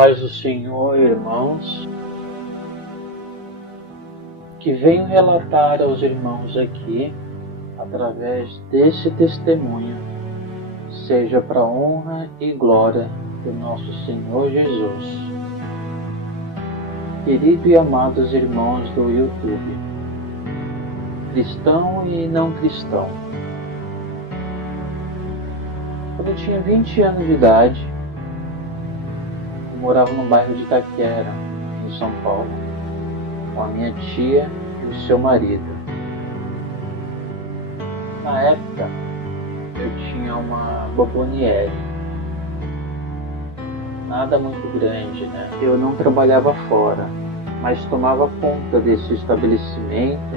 paz do Senhor, irmãos, que venho relatar aos irmãos aqui, através desse testemunho, seja para a honra e glória do nosso Senhor Jesus. Querido e amados irmãos do YouTube, cristão e não cristão, quando eu tinha 20 anos de idade, eu morava no bairro de Itaquera, em São Paulo, com a minha tia e o seu marido. Na época, eu tinha uma bomboniere, nada muito grande, né? Eu não trabalhava fora, mas tomava conta desse estabelecimento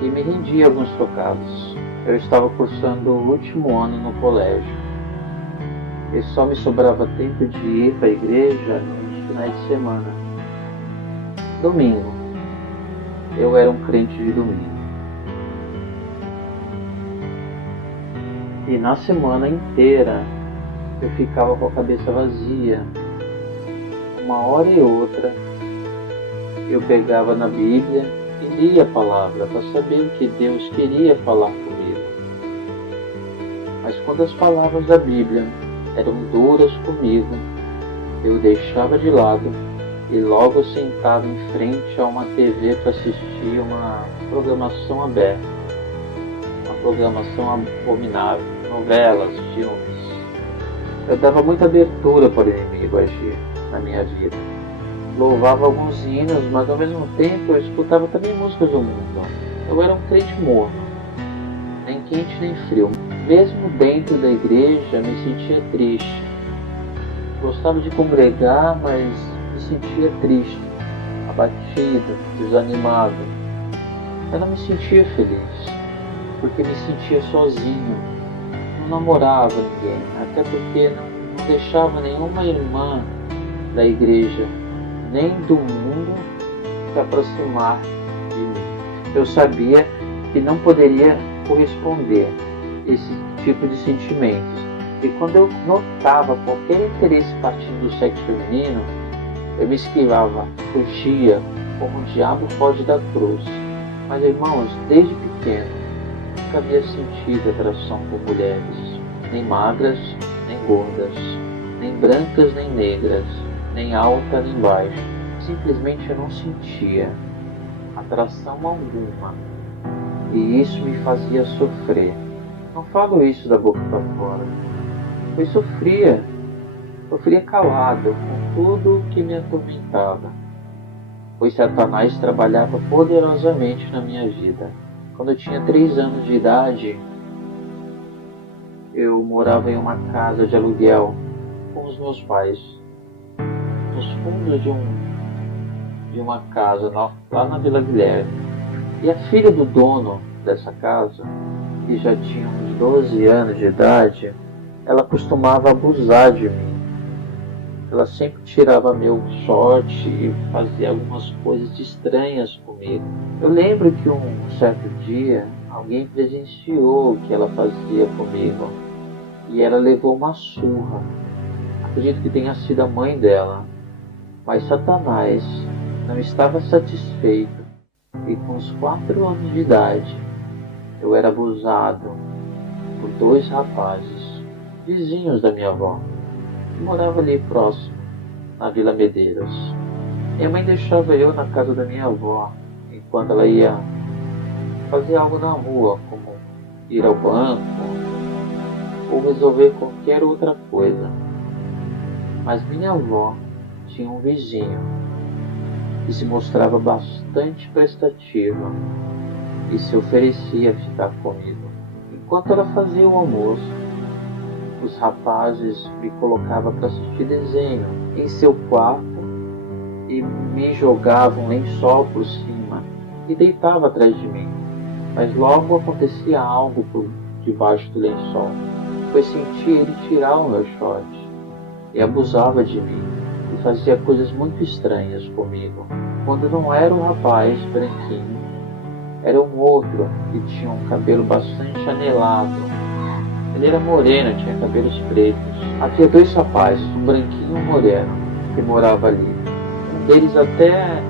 e me rendia alguns trocados. Eu estava cursando o último ano no colégio e só me sobrava tempo de ir para a igreja nos finais de semana. Domingo. Eu era um crente de domingo. E na semana inteira eu ficava com a cabeça vazia. Uma hora e outra eu pegava na Bíblia e lia a palavra para saber o que Deus queria falar comigo. Mas quando as palavras da Bíblia eram duras comigo, eu deixava de lado e logo sentava em frente a uma TV para assistir uma programação aberta, uma programação abominável, novelas, filmes. Eu dava muita abertura para o inimigo agir na minha vida. Louvava alguns hinos, mas ao mesmo tempo eu escutava também músicas do mundo. Eu era um crente morno, nem quente nem frio. Mesmo dentro da igreja me sentia triste. Gostava de congregar, mas me sentia triste, abatido, desanimado. Eu não me sentia feliz, porque me sentia sozinho. Não namorava ninguém, até porque não deixava nenhuma irmã da igreja, nem do mundo, se aproximar de mim. Eu sabia que não poderia corresponder esse tipo de sentimentos. E quando eu notava qualquer interesse partindo do sexo feminino, eu me esquivava, fugia, como o diabo foge da cruz. Mas irmãos, desde pequeno, nunca havia sentido atração por mulheres, nem magras, nem gordas, nem brancas, nem negras, nem alta, nem baixa. Simplesmente eu não sentia atração alguma. E isso me fazia sofrer. Não falo isso da boca para fora, pois sofria calado com tudo que me atormentava, pois Satanás trabalhava poderosamente na minha vida. Quando eu tinha 3 anos de idade, eu morava em uma casa de aluguel com os meus pais, nos fundos de uma casa lá na Vila Guilherme. E a filha do dono dessa casa, que já tinha uns 12 anos de idade, ela costumava abusar de mim. Ela sempre tirava meu short e fazia algumas coisas estranhas comigo. Eu lembro que um certo dia, alguém presenciou o que ela fazia comigo e ela levou uma surra. Acredito que tenha sido a mãe dela. Mas Satanás não estava satisfeito e com os 4 anos de idade, eu era abusado por 2 rapazes, vizinhos da minha avó, que morava ali próximo, na Vila Medeiros. Minha mãe deixava eu na casa da minha avó, enquanto ela ia fazer algo na rua, como ir ao banco ou resolver qualquer outra coisa. Mas minha avó tinha um vizinho que se mostrava bastante prestativa e se oferecia a ficar comigo. Enquanto ela fazia o almoço, os rapazes me colocavam para assistir desenho em seu quarto e me jogavam um lençol por cima e deitava atrás de mim. Mas logo acontecia algo por debaixo do lençol, pois sentia ele tirar o meu short e abusava de mim e fazia coisas muito estranhas comigo. Quando não era o rapaz branquinho, era um outro que tinha um cabelo bastante anelado. Ele era moreno, tinha cabelos pretos. Havia 2 rapazes, um branquinho e um moreno. que morava ali. Um deles até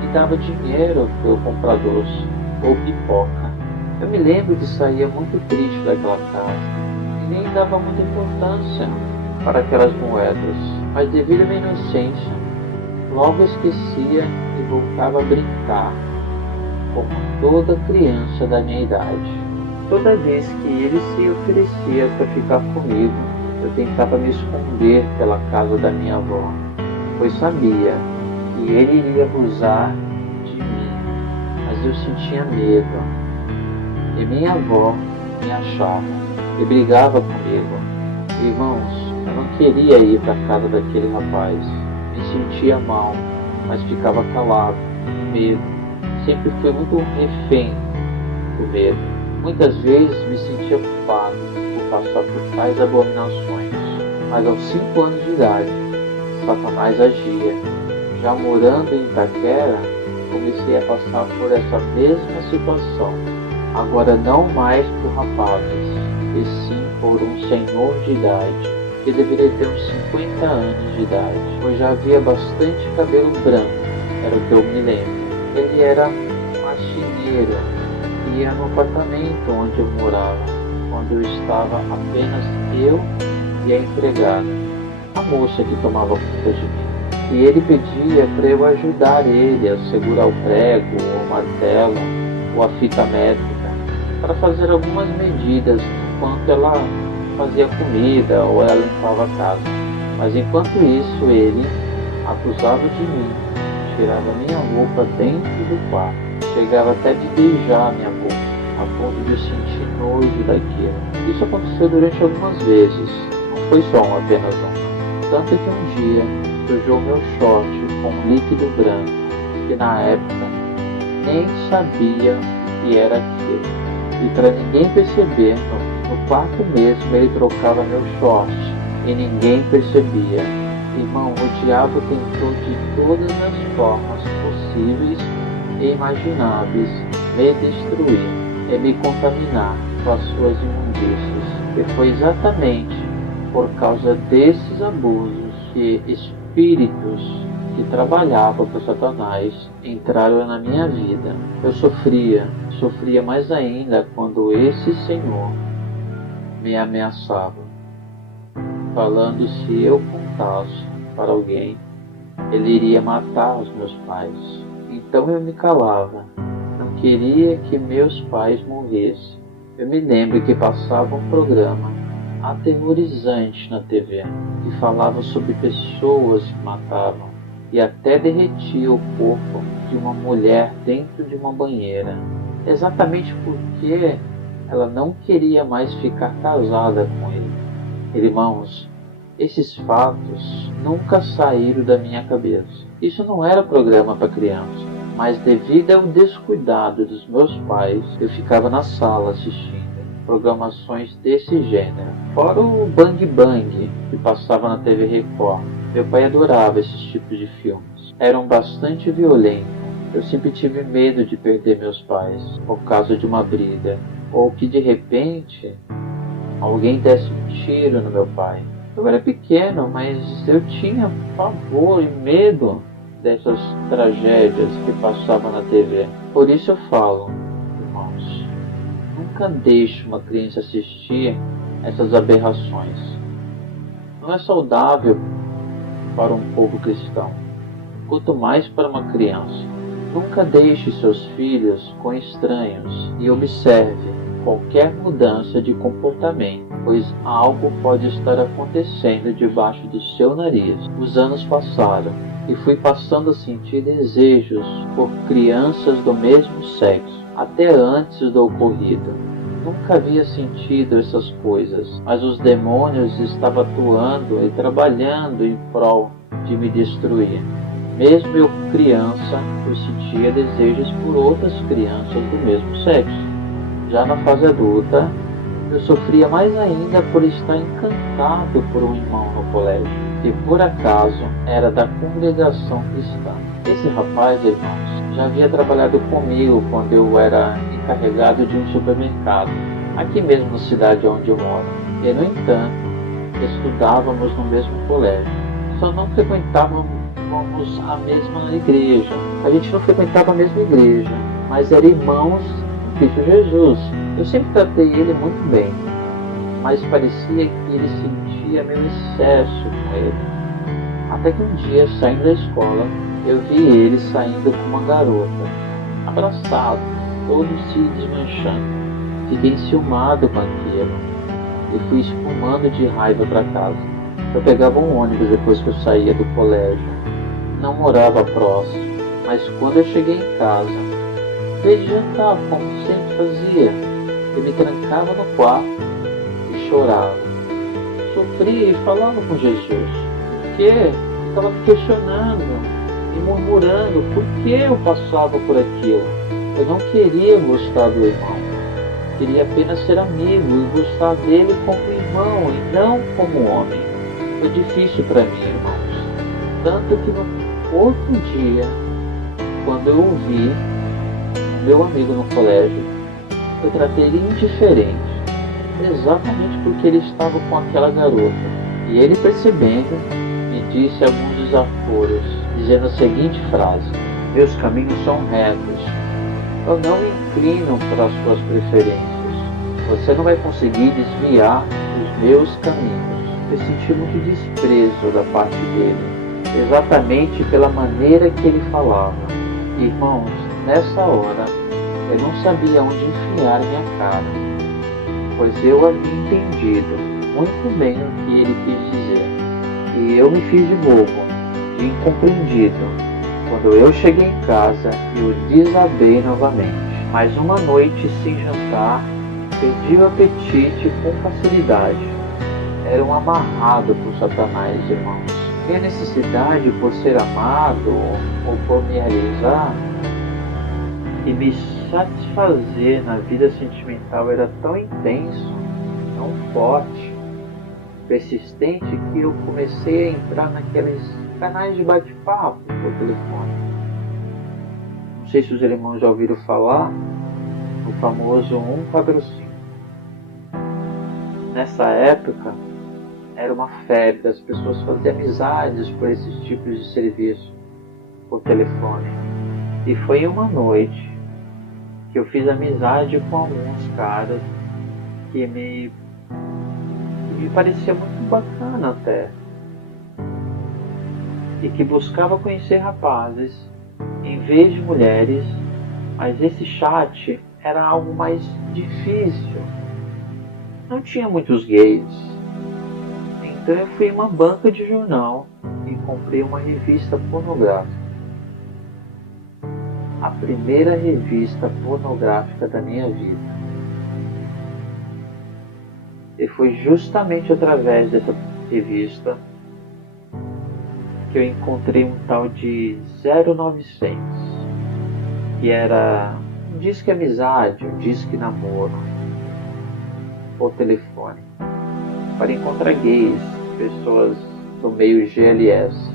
me dava dinheiro para eu comprar doce ou pipoca. Eu me lembro que saía muito triste daquela casa e nem dava muita importância para aquelas moedas, mas devido à minha inocência, logo esquecia e voltava a brincar, como toda criança da minha idade. Toda vez que ele se oferecia para ficar comigo, eu tentava me esconder pela casa da minha avó, pois sabia que ele iria abusar de mim, mas eu sentia medo. E minha avó me achava e brigava comigo. Irmãos, eu não queria ir para a casa daquele rapaz. Me sentia mal, mas ficava calado, com medo. Sempre fui muito refém do medo. Muitas vezes me sentia culpado por passar por tais abominações. Mas aos 5 anos de idade, Satanás agia. Já morando em Itaquera, comecei a passar por essa mesma situação. Agora não mais por rapazes, e sim por um senhor de idade, que deveria ter uns 50 anos de idade, pois já havia bastante cabelo branco, era o que eu me lembro. Ele era marceneiro e ia no apartamento onde eu morava, quando eu estava apenas eu e a empregada, a moça que tomava conta de mim. E ele pedia para eu ajudar ele a segurar o prego, o martelo ou a fita métrica, para fazer algumas medidas enquanto ela fazia comida ou ela limpava a casa. Mas enquanto isso ele abusava de mim, tirava minha roupa dentro do quarto, chegava até de beijar minha boca, a ponto de eu sentir nojo daquilo. Isso aconteceu durante algumas vezes, não foi só apenas uma. Tanto que um dia sujou meu short com um líquido branco, que na época nem sabia o que era aquilo. E para ninguém perceber, no quarto mesmo ele trocava meu short e ninguém percebia. Irmão, o diabo tentou de todas as formas possíveis e imagináveis me destruir e me contaminar com as suas imundícias. E foi exatamente por causa desses abusos que espíritos que trabalhavam para Satanás entraram na minha vida. Eu sofria mais ainda quando esse Senhor me ameaçava, falando se eu contasse para alguém, ele iria matar os meus pais. Então eu me calava, não queria que meus pais morressem. Eu me lembro que passava um programa aterrorizante na TV, que falava sobre pessoas que matavam e até derretia o corpo de uma mulher dentro de uma banheira, exatamente porque ela não queria mais ficar casada com ele. Irmãos, esses fatos nunca saíram da minha cabeça. Isso não era programa para criança, mas devido ao descuidado dos meus pais, eu ficava na sala assistindo programações desse gênero. Fora o Bang Bang, que passava na TV Record. Meu pai adorava esses tipos de filmes. Eram bastante violentos. Eu sempre tive medo de perder meus pais por causa de uma briga, ou que de repente alguém desse um tiro no meu pai. Eu era pequeno, mas eu tinha pavor e medo dessas tragédias que passavam na TV. Por isso eu falo, irmãos, nunca deixe uma criança assistir essas aberrações. Não é saudável para um povo cristão, quanto mais para uma criança. Nunca deixe seus filhos com estranhos e observe qualquer mudança de comportamento, pois algo pode estar acontecendo debaixo do seu nariz. Os anos passaram e fui passando a sentir desejos por crianças do mesmo sexo, até antes do ocorrido. Nunca havia sentido essas coisas, mas os demônios estavam atuando e trabalhando em prol de me destruir. Mesmo eu criança, eu sentia desejos por outras crianças do mesmo sexo. Já na fase adulta, eu sofria mais ainda por estar encantado por um irmão no colégio, que por acaso era da congregação cristã. Esse rapaz, irmãos, já havia trabalhado comigo quando eu era encarregado de um supermercado, aqui mesmo na cidade onde eu moro. E, no entanto, estudávamos no mesmo colégio. só não frequentávamos a mesma igreja. A gente não frequentava a mesma igreja, mas eram irmãos em Cristo Jesus. Eu sempre tratei ele muito bem, mas parecia que ele sentia meu excesso com ele. Até que um dia, saindo da escola, eu vi ele saindo com uma garota, abraçado, todo se desmanchando. Fiquei enciumado com aquilo e fui espumando de raiva para casa. Eu pegava um ônibus depois que eu saía do colégio. Não morava próximo, mas quando eu cheguei em casa, em vez de jantar, como sempre fazia, eu me trancava no quarto e chorava. Sofria e falava com Jesus. Porque estava me questionando e murmurando por que eu passava por aquilo. Eu não queria gostar do irmão. Queria apenas ser amigo e gostar dele como irmão e não como homem. Foi difícil para mim, irmãos. Tanto que no outro dia, quando eu o vi, o meu amigo no colégio, eu tratei ele indiferente. Exatamente porque ele estava com aquela garota. E ele, percebendo, me disse alguns desaforos, dizendo a seguinte frase: meus caminhos são retos. Eu não me inclino para as suas preferências. Você não vai conseguir desviar dos meus caminhos. Eu senti muito desprezo da parte dele, exatamente pela maneira que ele falava. Irmãos, nessa hora, eu não sabia onde enfiar minha cara, pois eu havia entendido muito bem o que ele quis dizer. E eu me fiz de bobo, de incompreendido, quando eu cheguei em casa e o desabei novamente. Mas uma noite sem jantar, perdi o apetite com facilidade. Era um amarrado por Satanás, irmãos. Minha necessidade por ser amado ou por me realizar e me satisfazer na vida sentimental era tão intenso, tão forte, persistente, que eu comecei a entrar naqueles canais de bate-papo por telefone. Não sei se os irmãos já ouviram falar no famoso 145. Nessa época era uma febre, as pessoas faziam amizades por esses tipos de serviço por telefone. E foi em uma noite que eu fiz amizade com alguns caras que me parecia muito bacana até, e que buscava conhecer rapazes em vez de mulheres, mas esse chat era algo mais difícil. Não tinha muitos gays. Então eu fui em uma banca de jornal e comprei uma revista pornográfica. A primeira revista pornográfica da minha vida. E foi justamente através dessa revista que eu encontrei um tal de 0900, que era um disque amizade, um disque namoro, por telefone, para encontrar gays, pessoas do meio GLS.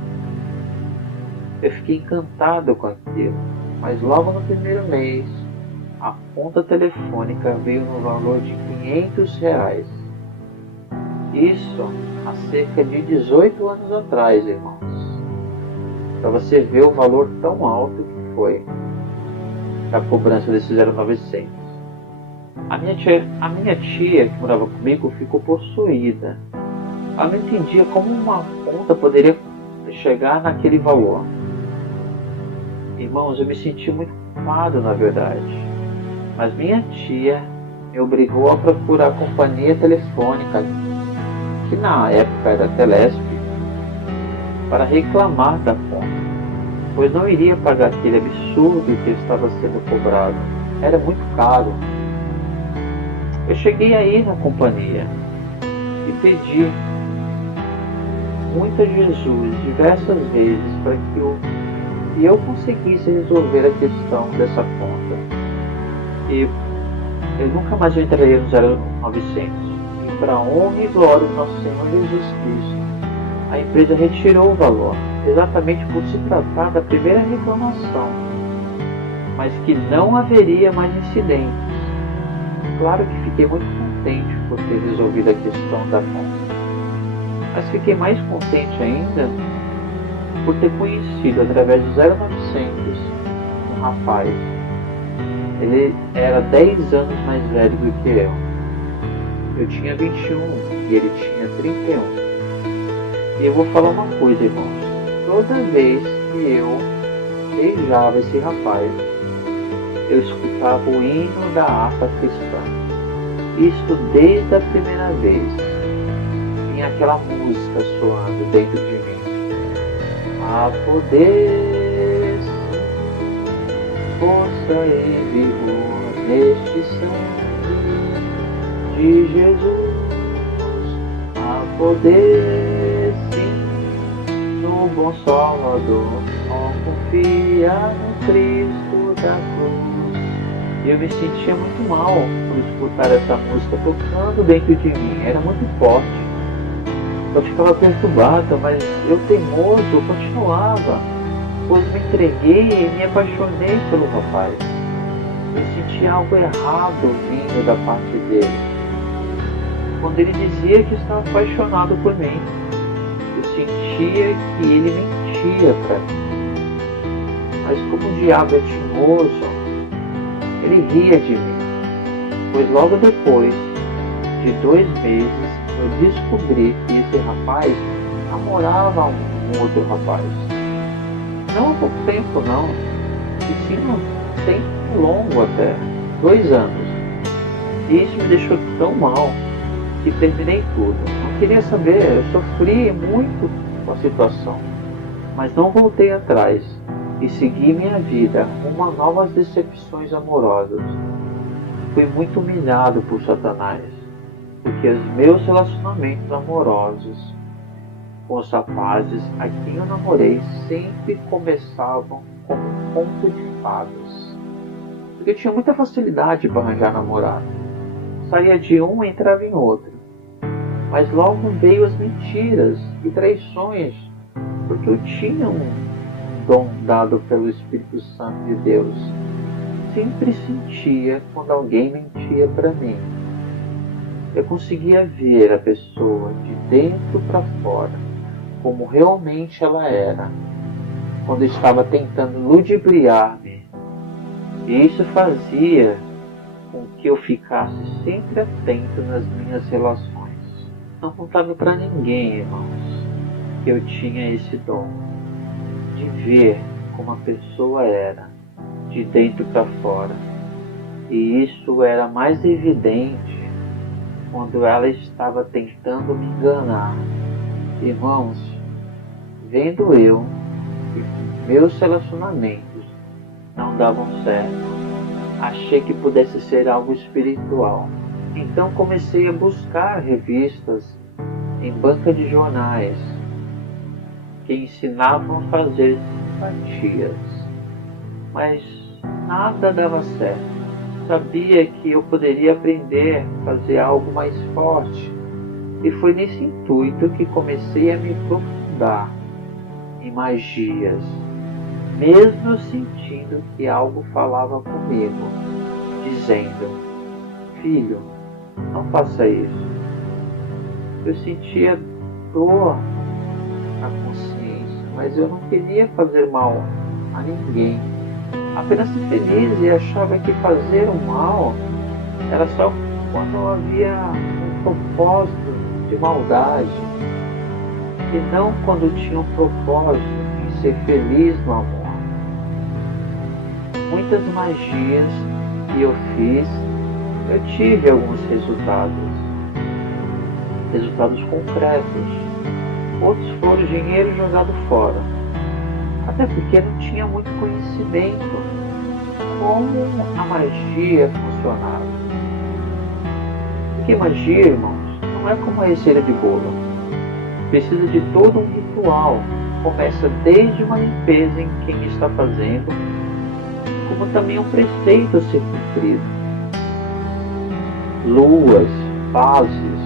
Eu fiquei encantado com aquilo, mas logo no primeiro mês, a conta telefônica veio no valor de R$500. Isso há cerca de 18 anos atrás, irmãos. Para você ver o valor tão alto que foi a cobrança desse 0900. A minha tia que morava comigo ficou possuída. Ela não entendia como uma conta poderia chegar naquele valor. Irmãos, eu me senti muito culpado, na verdade. Mas minha tia me obrigou a procurar a companhia telefônica, que na época era Telesp, para reclamar da conta, pois não iria pagar aquele absurdo que estava sendo cobrado. Era muito caro. Eu cheguei aí na companhia e pedi muito a Jesus diversas vezes para que eu conseguisse resolver a questão dessa conta. E eu nunca mais entraria no 0900. E para a honra e glória do nosso Senhor Jesus Cristo, a empresa retirou o valor, exatamente por se tratar da primeira reclamação, mas que não haveria mais incidentes. Claro que fiquei muito contente por ter resolvido a questão da conta, mas fiquei mais contente ainda por ter conhecido através do 0900 um rapaz. Ele era 10 anos mais velho do que eu. Eu tinha 21 e ele tinha 31. E eu vou falar uma coisa, irmãos. Toda vez que eu beijava esse rapaz, eu escutava o hino da harpa cristã. Isto desde a primeira vez. Vinha aquela música soando dentro de mim. Há poder, força e vigor neste sangue de Jesus. Há poder, sim, no bom Salvador. Ó, confia no Cristo da cruz. E eu me sentia muito mal por escutar essa música tocando dentro de mim. Era muito forte. Eu ficava perturbado, mas eu teimoso, eu continuava, pois me entreguei e me apaixonei pelo rapaz. Eu sentia algo errado vindo da parte dele. Quando ele dizia que estava apaixonado por mim, eu sentia que ele mentia para mim. Mas como o diabo é teimoso, ele ria de mim, pois logo depois de 2 meses eu descobri que esse rapaz namorava um outro rapaz. Não há pouco tempo não, e sim um tempo longo até, 2 anos. E isso me deixou tão mal que terminei tudo. Não queria saber, eu sofri muito com a situação, mas não voltei atrás e segui minha vida rumo a novas decepções amorosas. Fui muito humilhado por Satanás, porque os meus relacionamentos amorosos com os rapazes a quem eu namorei sempre começavam como um conto de fadas. Porque eu tinha muita facilidade para arranjar namorado. Saía de um e entrava em outro. Mas logo veio as mentiras e traições, porque eu tinha um dom dado pelo Espírito Santo de Deus. Sempre sentia quando alguém mentia para mim. Eu conseguia ver a pessoa de dentro para fora, como realmente ela era, quando estava tentando ludibriar-me. E isso fazia com que eu ficasse sempre atento nas minhas relações. Não contava para ninguém, irmãos, que eu tinha esse dom de ver como a pessoa era, de dentro para fora. E isso era mais evidente quando ela estava tentando me enganar. Irmãos, vendo eu que meus relacionamentos não davam certo, achei que pudesse ser algo espiritual. Então comecei a buscar revistas em banca de jornais que ensinavam a fazer simpatias, mas nada dava certo. Sabia que eu poderia aprender a fazer algo mais forte, e foi nesse intuito que comecei a me aprofundar em magias, mesmo sentindo que algo falava comigo, dizendo: filho, não faça isso. Eu sentia dor na consciência, mas eu não queria fazer mal a ninguém. Apenas ser feliz, e achava que fazer o mal era só quando havia um propósito de maldade, e não quando tinha um propósito em ser feliz no amor. Muitas magias que eu fiz, eu tive alguns resultados concretos. Outros foram dinheiro jogado fora, até porque não tinha muito conhecimento como a magia funcionava. Porque magia, irmãos, não é como a receita de bolo. Precisa de todo um ritual. Começa desde uma limpeza em quem está fazendo, como também um preceito a ser cumprido. Luas, fases,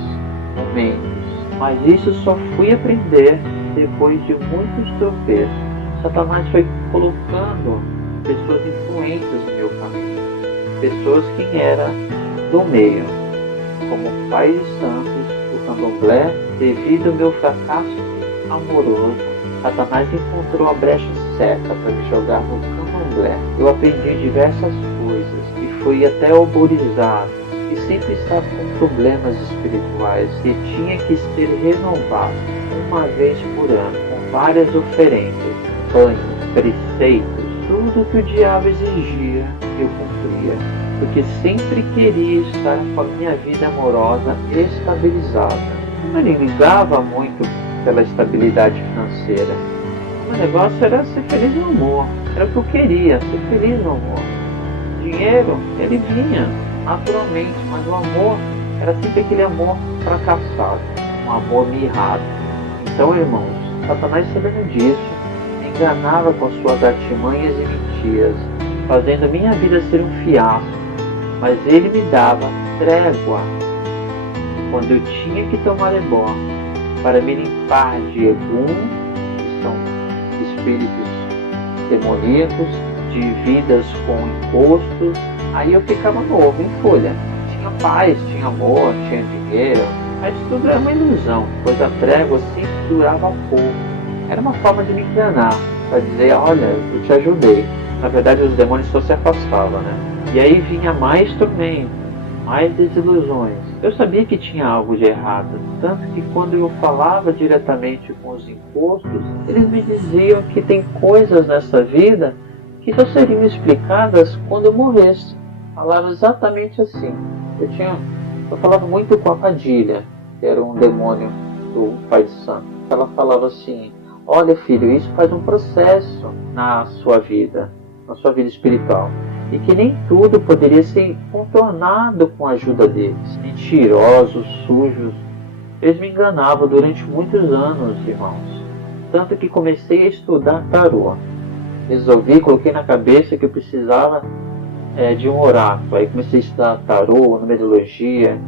momentos. Mas isso só fui aprender depois de muitos tropeços. Satanás foi colocando pessoas influentes no meu caminho. Pessoas que eram do meio, como pais e santos do candomblé, devido ao meu fracasso amoroso Satanás encontrou a brecha certa para me jogar no candomblé. Eu aprendi diversas coisas e fui até oborizado. E sempre estava com problemas espirituais e tinha que ser renovado uma vez por ano, com várias oferendas, banhos, preceitos, tudo que o diabo exigia eu cumpria, porque sempre queria estar com a minha vida amorosa estabilizada. Eu não ligava muito pela estabilidade financeira. O meu negócio era ser feliz no amor, era o que eu queria, ser feliz no amor. Dinheiro, ele vinha naturalmente, mas o amor era sempre aquele amor fracassado, um amor mirrado. Então, irmãos, Satanás, sabendo disso, me enganava com suas artimanhas e mentiras, fazendo minha vida ser um fiasco, mas ele me dava trégua quando eu tinha que tomar ebó para me limpar de egum, que são espíritos demoníacos, de vidas com encostos. Aí eu ficava novo, em folha. Tinha paz, tinha amor, tinha dinheiro, mas tudo era uma ilusão, pois a trégua sempre durava pouco. Era uma forma de me enganar, para dizer, olha, eu te ajudei. Na verdade, os demônios só se afastavam, né? E aí vinha mais tormento, mais desilusões. Eu sabia que tinha algo de errado, tanto que quando eu falava diretamente com os encostos, eles me diziam que tem coisas nessa vida que só seriam explicadas quando eu morresse. Falaram exatamente assim. Eu falava muito com a Padilha, que era um demônio do pai de santo. Ela falava assim, olha filho, isso faz um processo na sua vida espiritual. E que nem tudo poderia ser contornado com a ajuda deles. Mentirosos, sujos. Eles me enganavam durante muitos anos, irmãos. Tanto que comecei a estudar tarô. Coloquei na cabeça que eu precisava de um oráculo. Aí comecei a estudar tarô, numerologia.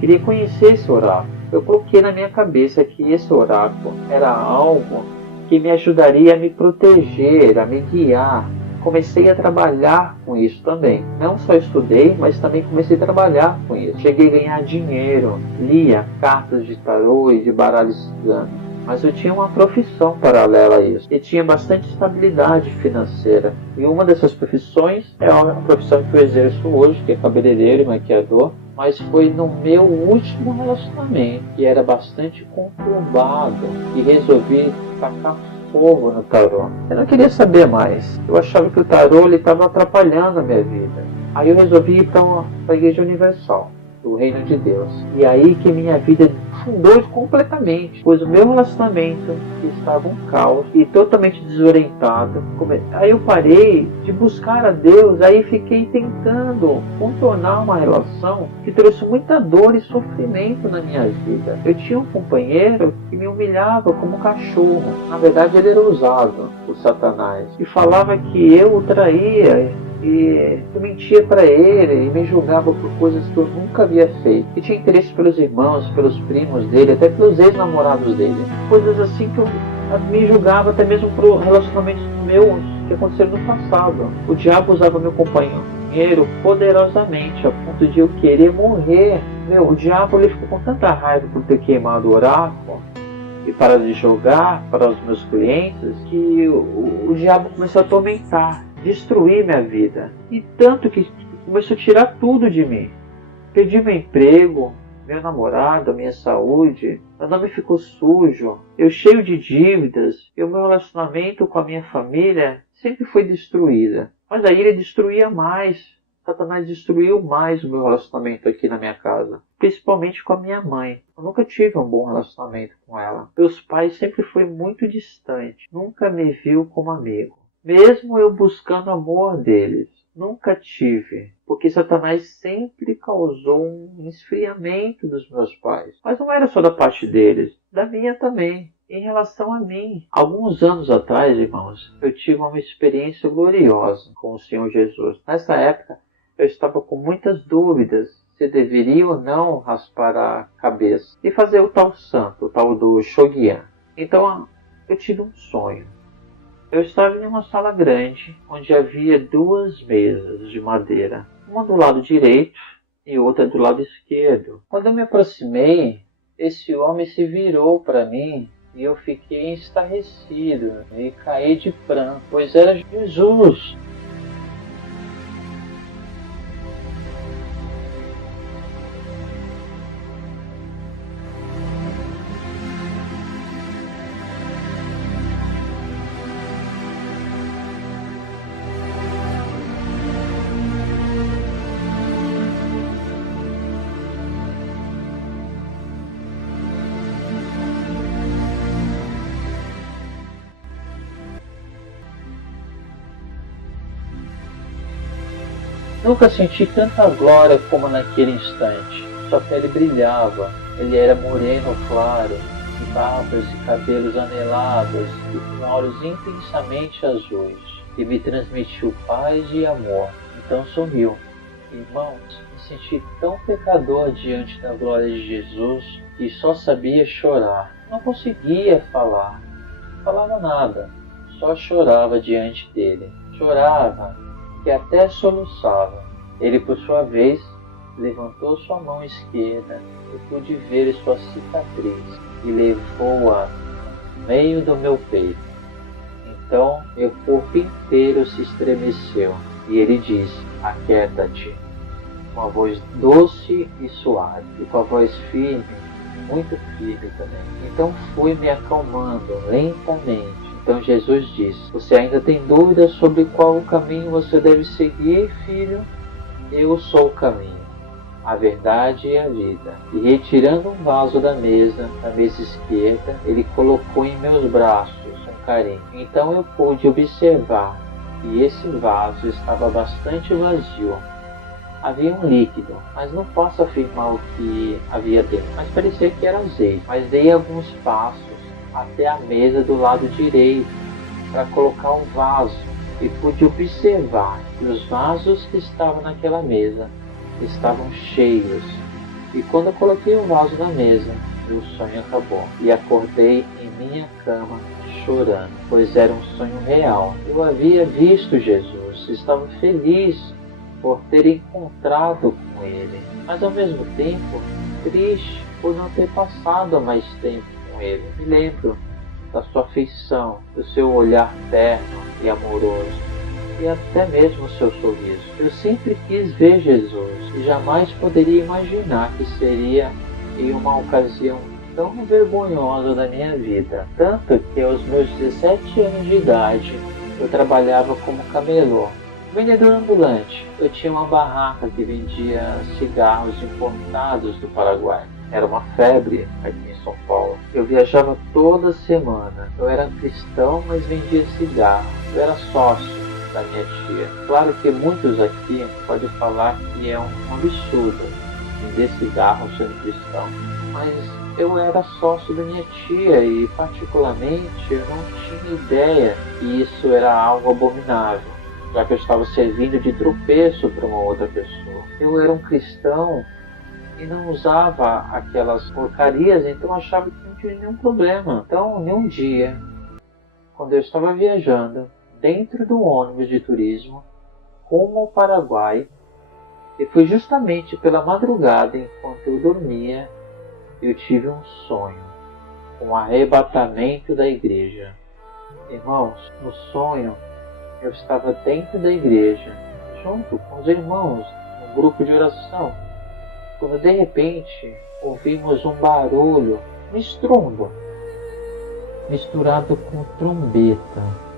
Queria conhecer esse oráculo. Eu coloquei na minha cabeça que esse oráculo era algo que me ajudaria a me proteger, a me guiar. Comecei a trabalhar com isso também. Não só estudei, mas também comecei a trabalhar com isso. Cheguei a ganhar dinheiro, lia cartas de tarô e de baralho cigano. Mas eu tinha uma profissão paralela a isso. E tinha bastante estabilidade financeira. E uma dessas profissões é a profissão que eu exerço hoje, que é cabeleireiro e maquiador. Mas foi no meu último relacionamento, que era bastante conturbado, e resolvi tacar fogo no tarô. Eu não queria saber mais. Eu achava que o tarô estava atrapalhando a minha vida. Aí eu resolvi ir para a Igreja Universal, do Reino de Deus. E aí que minha vida afundou completamente, pois o meu relacionamento estava um caos e totalmente desorientado. Aí eu parei de buscar a Deus, aí fiquei tentando contornar uma relação que trouxe muita dor e sofrimento na minha vida. Eu tinha um companheiro que me humilhava como cachorro. Na verdade, ele era usado por Satanás e falava que eu o traía e eu mentia para ele e me julgava por coisas que eu nunca havia feito. E tinha interesse pelos irmãos, pelos primos dele, até pelos ex-namorados dele. Coisas assim que eu me julgava até mesmo por relacionamentos meus que aconteceram no passado. O diabo usava meu companheiro poderosamente, a ponto de eu querer morrer. O diabo ele ficou com tanta raiva por ter queimado o oráculo e parado de jogar para os meus clientes, que o diabo começou a atormentar, destruir minha vida. E tanto que começou a tirar tudo de mim. Perdi meu emprego, meu namorado, minha saúde, meu nome ficou sujo, eu cheio de dívidas, e o meu relacionamento com a minha família sempre foi destruída. Mas aí ele destruía mais. Satanás destruiu mais o meu relacionamento aqui na minha casa, principalmente com a minha mãe. Eu nunca tive um bom relacionamento com ela. Meus pais sempre foi muito distante, nunca me viu como amigo. Mesmo eu buscando amor deles, nunca tive, porque Satanás sempre causou um esfriamento dos meus pais. Mas não era só da parte deles, da minha também. Em relação a mim, alguns anos atrás, irmãos, eu tive uma experiência gloriosa com o Senhor Jesus. Nessa época, eu estava com muitas dúvidas se deveria ou não raspar a cabeça e fazer o tal santo, o tal do Shogyan. Então, eu tive um sonho. Eu estava em uma sala grande, onde havia 2 mesas de madeira, uma do lado direito e outra do lado esquerdo. Quando eu me aproximei, esse homem se virou para mim e eu fiquei estarrecido e caí de pranto, pois era Jesus. Nunca senti tanta glória como naquele instante. Sua pele brilhava, ele era moreno claro, de barbas e cabelos anelados e com olhos intensamente azuis, e me transmitiu paz e amor. Então sorriu. Irmãos, me senti tão pecador diante da glória de Jesus que só sabia chorar. Não conseguia falar, não falava nada, só chorava diante dele. Chorava que até soluçava. Ele, por sua vez, levantou sua mão esquerda e pude ver sua cicatriz e levou-a no meio do meu peito. Então meu corpo inteiro se estremeceu e ele disse: aquieta-te, com a voz doce e suave, e com a voz firme, muito firme também. Então fui me acalmando lentamente. Então Jesus disse: você ainda tem dúvidas sobre qual o caminho você deve seguir, filho? Eu sou o caminho, a verdade e a vida. E retirando um vaso da mesa esquerda, ele colocou em meus braços com carinho. Então eu pude observar que esse vaso estava bastante vazio. Havia um líquido, mas não posso afirmar o que havia dentro. Mas parecia que era azeite. Mas dei alguns passos até a mesa do lado direito para colocar um vaso e pude observar que os vasos que estavam naquela mesa estavam cheios. E quando eu coloquei o vaso na mesa, meu sonho acabou e acordei em minha cama chorando, pois era um sonho real. Eu havia visto Jesus, estava feliz por ter encontrado com ele, mas ao mesmo tempo triste por não ter passado mais tempo com ele. Me lembro da sua afeição, do seu olhar terno e amoroso, e até mesmo o seu sorriso. Eu sempre quis ver Jesus e jamais poderia imaginar que seria em uma ocasião tão vergonhosa da minha vida. Tanto que aos meus 17 anos de idade eu trabalhava como camelô, vendedor ambulante. Eu tinha uma barraca que vendia cigarros importados do Paraguai. Era uma febre aqui em São Paulo. Eu viajava toda semana. Eu era cristão, mas vendia cigarro. Eu era sócio da minha tia. Claro que muitos aqui podem falar que é um absurdo vender cigarro sendo cristão, mas eu era sócio da minha tia e particularmente eu não tinha ideia que isso era algo abominável, já que eu estava servindo de tropeço para uma outra pessoa. Eu era um cristão e não usava aquelas porcarias, então eu achava que não tinha nenhum problema. Então, em um dia, quando eu estava viajando dentro do ônibus de turismo rumo ao Paraguai, e foi justamente pela madrugada, enquanto eu dormia, eu tive um sonho, um arrebatamento da igreja. Irmãos, no sonho eu estava dentro da igreja, junto com os irmãos, num grupo de oração, quando de repente ouvimos um barulho, um estrondo, misturado com trombeta.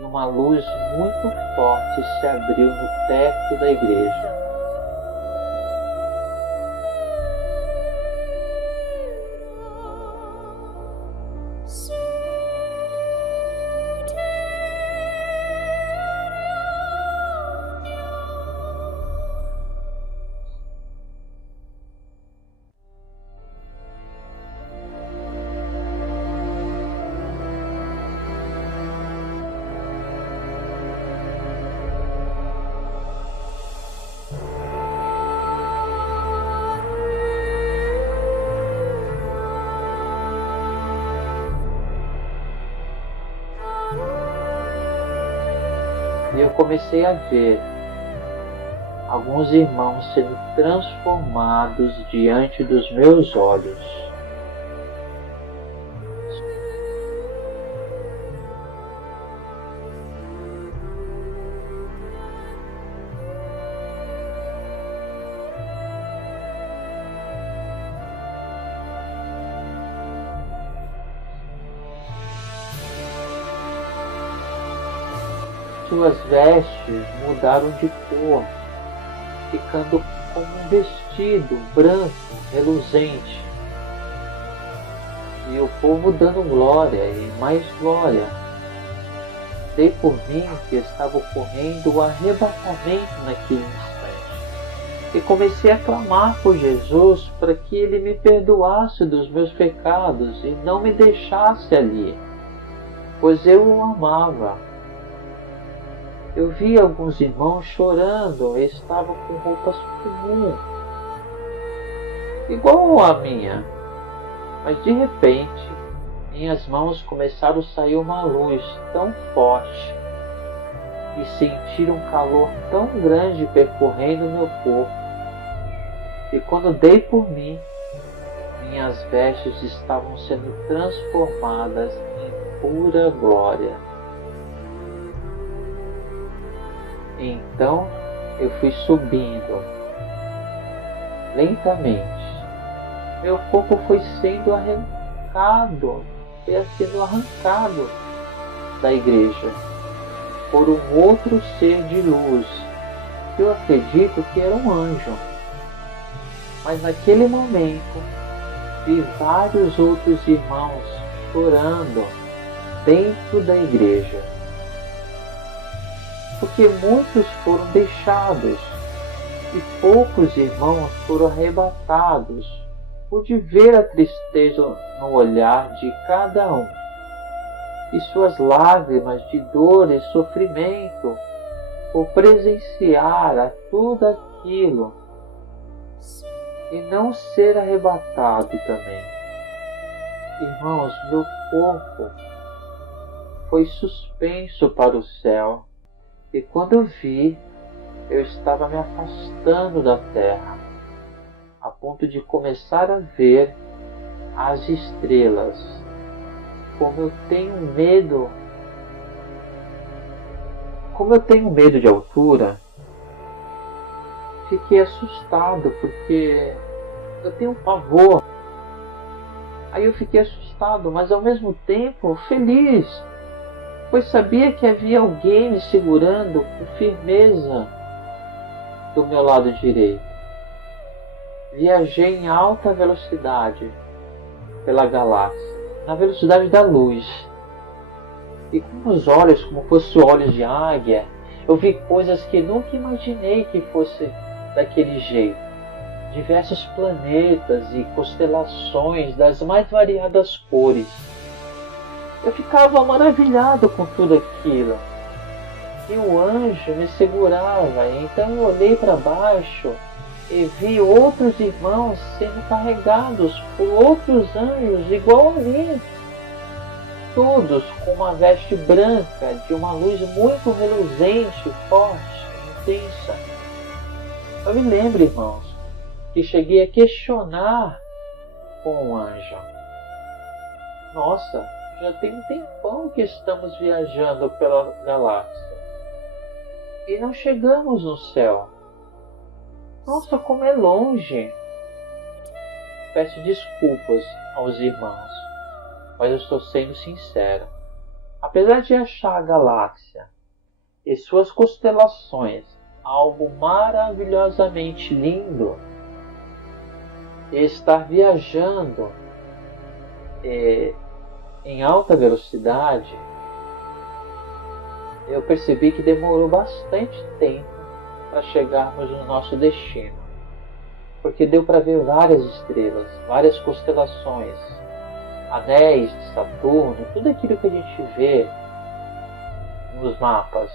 E uma luz muito forte se abriu no teto da igreja. e eu comecei a ver alguns irmãos sendo transformados diante dos meus olhos. Suas vestes mudaram de cor, ficando como um vestido branco, reluzente. E o povo dando glória e mais glória. Dei por mim que estava ocorrendo o arrebatamento naquele instante. E comecei a clamar por Jesus para que Ele me perdoasse dos meus pecados e não me deixasse ali, pois eu o amava. Eu vi alguns irmãos chorando e estavam com roupas comuns, igual a minha. Mas de repente, minhas mãos começaram a sair uma luz tão forte e senti um calor tão grande percorrendo meu corpo. E quando dei por mim, minhas vestes estavam sendo transformadas em pura glória. Então eu fui subindo lentamente. Meu corpo foi sendo arrancado da igreja por um outro ser de luz. Eu acredito que era um anjo. Mas naquele momento vi vários outros irmãos chorando dentro da igreja. Porque muitos foram deixados e poucos irmãos foram arrebatados. Pude ver a tristeza no olhar de cada um e suas lágrimas de dor e sofrimento por presenciar a tudo aquilo e não ser arrebatado também. Irmãos, meu corpo foi suspenso para o céu. E quando eu vi, eu estava me afastando da terra, a ponto de começar a ver as estrelas. Como eu tenho medo de altura, fiquei assustado porque eu tenho pavor. Aí eu fiquei assustado, mas ao mesmo tempo feliz, pois sabia que havia alguém me segurando com firmeza do meu lado direito. Viajei em alta velocidade pela galáxia, na velocidade da luz. E com os olhos, como fossem olhos de águia, eu vi coisas que nunca imaginei que fosse daquele jeito. Diversos planetas e constelações das mais variadas cores. Eu ficava maravilhado com tudo aquilo. E o anjo me segurava, então eu olhei para baixo e vi outros irmãos sendo carregados por outros anjos igual a mim. Todos com uma veste branca de uma luz muito reluzente, forte, intensa. Eu me lembro, irmãos, que cheguei a questionar com o anjo. Nossa, já tem um tempão que estamos viajando pela galáxia e não chegamos no céu. Nossa, como é longe! Peço desculpas aos irmãos, mas eu estou sendo sincero. Apesar de achar a galáxia e suas constelações algo maravilhosamente lindo, e estar viajando em alta velocidade, eu percebi que demorou bastante tempo para chegarmos no nosso destino, porque deu para ver várias estrelas, várias constelações, anéis de Saturno, tudo aquilo que a gente vê nos mapas,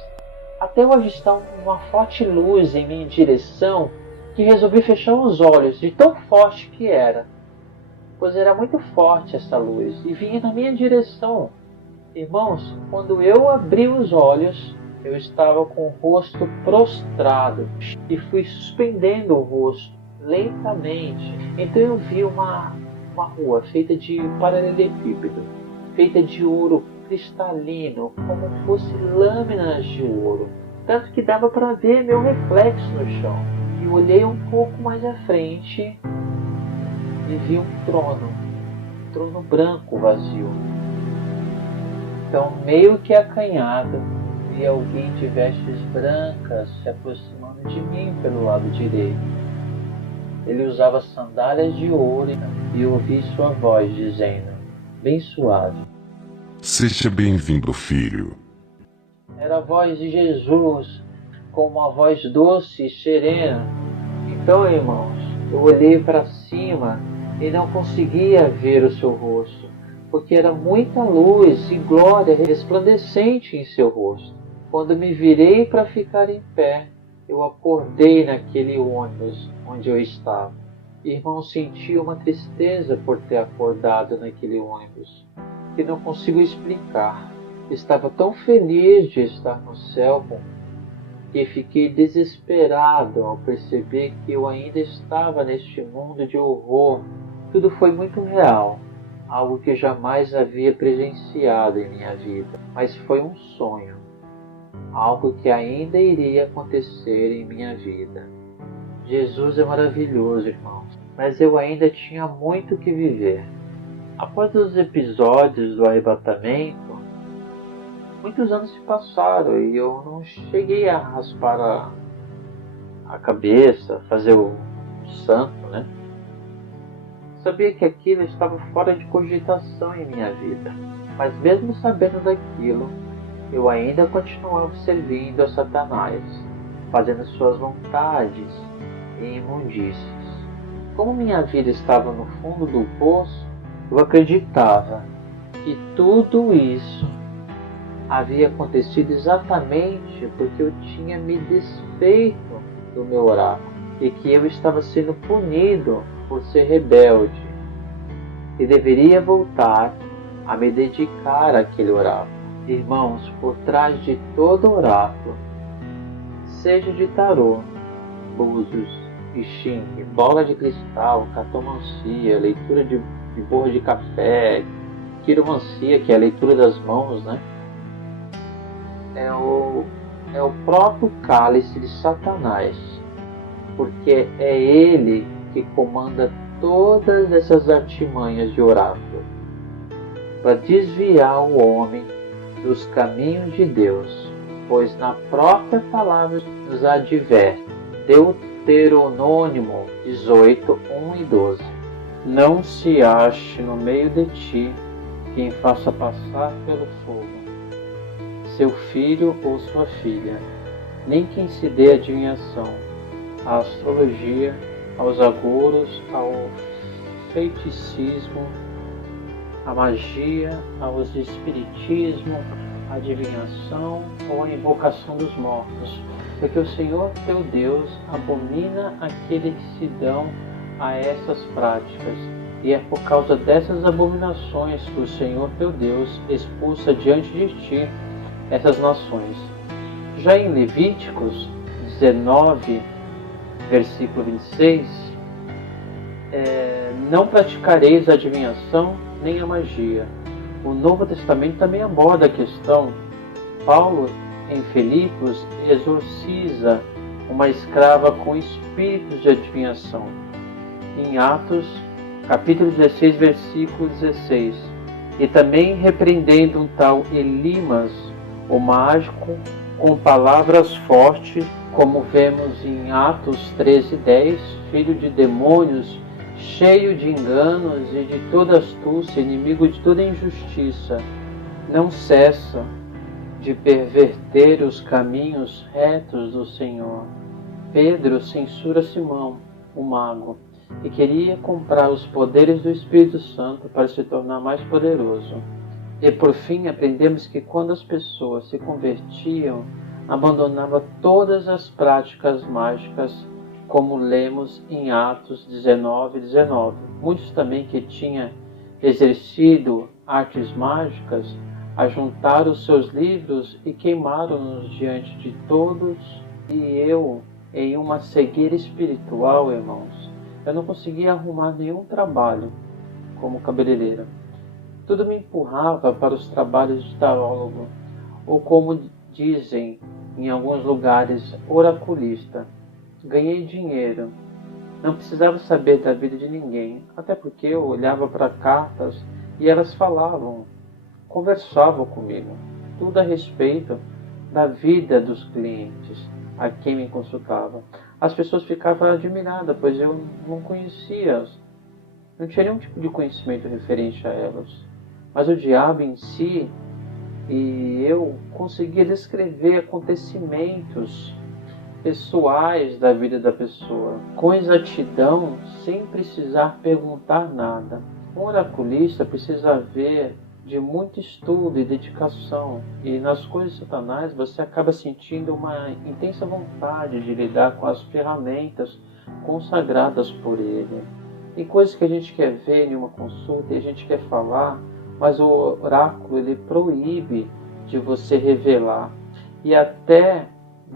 até eu avistar uma forte luz em minha direção que resolvi fechar os olhos de tão forte que era, pois era muito forte essa luz e vinha na minha direção. Irmãos, quando eu abri os olhos, Eu estava com o rosto prostrado e fui suspendendo o rosto lentamente. Então eu vi uma rua feita de paralelepípedo, feita de ouro cristalino, como fosse lâminas de ouro. Tanto que dava para ver meu reflexo no chão. E olhei um pouco mais à frente e vi um trono branco vazio. Então, meio que acanhado, vi alguém de vestes brancas se aproximando de mim pelo lado direito. Ele usava sandálias de ouro e ouvi sua voz dizendo, bem suave: Seja bem-vindo, filho. Era a voz de Jesus, com uma voz doce e serena. Então, irmãos, eu olhei para cima e não conseguia ver o seu rosto, porque era muita luz e glória resplandecente em seu rosto. Quando me virei para ficar em pé, eu acordei naquele ônibus onde eu estava. Irmão, senti uma tristeza por ter acordado naquele ônibus, que não consigo explicar. Estava tão feliz de estar no céu que fiquei desesperado ao perceber que eu ainda estava neste mundo de horror. Tudo foi muito real, algo que jamais havia presenciado em minha vida, mas foi um sonho, algo que ainda iria acontecer em minha vida. Jesus é maravilhoso, irmãos, mas eu ainda tinha muito que viver. Após os episódios do arrebatamento, muitos anos se passaram e eu não cheguei a raspar a cabeça, fazer o santo, né? Sabia que aquilo estava fora de cogitação em minha vida, mas mesmo sabendo daquilo, eu ainda continuava servindo a Satanás, fazendo suas vontades e imundícies. Como minha vida estava no fundo do poço, eu acreditava que tudo isso havia acontecido exatamente porque eu tinha me desfeito do meu oráculo e que eu estava sendo punido por ser rebelde e deveria voltar a me dedicar àquele oráculo. Irmãos, por trás de todo oráculo, seja de tarô, búzios, xing, bola de cristal, cartomancia, leitura de borra de café, quiromancia, que é a leitura das mãos, né? É o próprio cálice de Satanás, porque é ele que comanda todas essas artimanhas de oráculo para desviar o homem dos caminhos de Deus, pois na própria palavra nos adverte, Deuteronômio 18, 1 e 12. Não se ache no meio de ti quem faça passar pelo fogo seu filho ou sua filha, nem quem se dê adivinhação, à astrologia, aos agouros, ao feiticismo, à magia, aos espiritismo, à adivinhação ou à invocação dos mortos, porque o Senhor teu Deus abomina aqueles que se dão a essas práticas, e é por causa dessas abominações que o Senhor teu Deus expulsa diante de ti essas nações. Já em Levíticos 19, versículo 26, não praticareis a adivinhação nem a magia. O Novo Testamento também aborda a questão. Paulo, em Filipos, exorciza uma escrava com espíritos de adivinhação. Em Atos, capítulo 16, versículo 16. E também repreendendo um tal Elimas, o mágico, com palavras fortes, como vemos em Atos 13:10, filho de demônios, cheio de enganos e de toda astúcia, inimigo de toda injustiça, não cessa de perverter os caminhos retos do Senhor. Pedro censura Simão, o mago, e queria comprar os poderes do Espírito Santo para se tornar mais poderoso. E por fim aprendemos que quando as pessoas se convertiam, abandonavam todas as práticas mágicas, como lemos em Atos 19:19. Muitos também que tinham exercido artes mágicas ajuntaram os seus livros e queimaram-nos diante de todos, e eu, em uma cegueira espiritual, irmãos, eu não conseguia arrumar nenhum trabalho como cabeleireira. Tudo me empurrava para os trabalhos de tarólogo, ou como dizem em alguns lugares, oraculista. Ganhei dinheiro, não precisava saber da vida de ninguém, até porque eu olhava para cartas e elas falavam, conversavam comigo, tudo a respeito da vida dos clientes a quem me consultava. As pessoas ficavam admiradas, pois eu não conhecia, não tinha nenhum tipo de conhecimento referente a elas. Mas o diabo em si, e eu conseguia descrever acontecimentos pessoais da vida da pessoa, com exatidão, sem precisar perguntar nada. Um oraculista precisa ver de muito estudo e dedicação, e nas coisas de Satanás você acaba sentindo uma intensa vontade de lidar com as ferramentas consagradas por ele. Tem coisas que a gente quer ver em uma consulta e a gente quer falar, mas o oráculo ele proíbe de você revelar, e até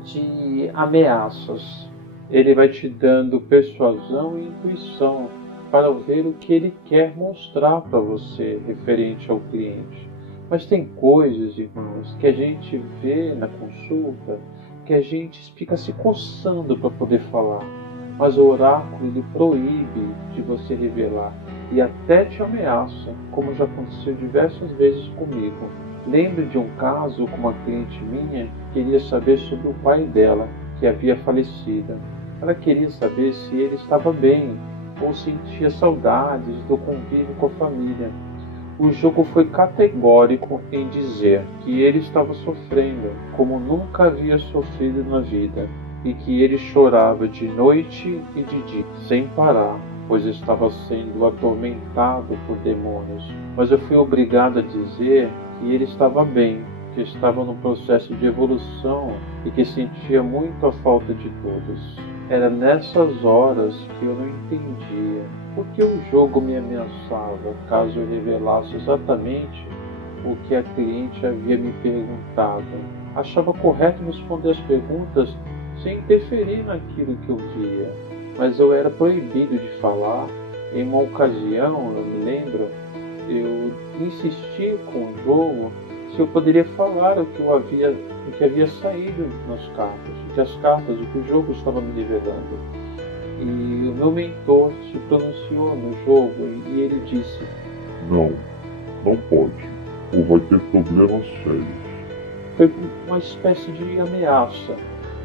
de ameaças. Ele vai te dando persuasão e intuição para ver o que ele quer mostrar para você referente ao cliente. Mas tem coisas, irmãos, que a gente vê na consulta que a gente fica se coçando para poder falar. Mas o oráculo ele proíbe de você revelar e até te ameaça, como já aconteceu diversas vezes comigo. Lembro de um caso com uma cliente minha que queria saber sobre o pai dela, que havia falecido. Ela queria saber se ele estava bem ou sentia saudades do convívio com a família. O jogo foi categórico em dizer que ele estava sofrendo como nunca havia sofrido na vida e que ele chorava de noite e de dia, sem parar, pois estava sendo atormentado por demônios. Mas eu fui obrigado a dizer que ele estava bem, que estava no processo de evolução e que sentia muito a falta de todos. Era nessas horas que eu não entendia por que o jogo me ameaçava caso eu revelasse exatamente o que a cliente havia me perguntado. Achava correto responder as perguntas sem interferir naquilo que eu via, mas eu era proibido de falar. Em uma ocasião, eu me lembro, eu insisti com o jogo se eu poderia falar o que havia saído nas cartas, o que o jogo estava me revelando. E o meu mentor se pronunciou no jogo e ele disse: Não, não pode, ou vai ter problemas sérios. Foi uma espécie de ameaça.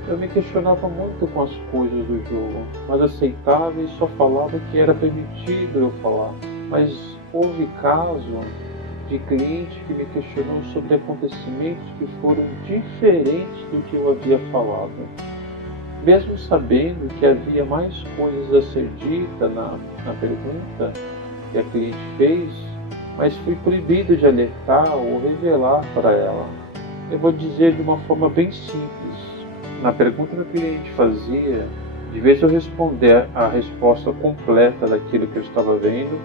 Eu me questionava muito com as coisas do jogo, mas aceitava e só falava que era permitido eu falar. Mas houve caso de cliente que me questionou sobre acontecimentos que foram diferentes do que eu havia falado. Mesmo sabendo que havia mais coisas a ser dita na pergunta que a cliente fez, mas fui proibido de alertar ou revelar para ela. Eu vou dizer de uma forma bem simples. Na pergunta que a cliente fazia, de vez eu responder a resposta completa daquilo que eu estava vendo,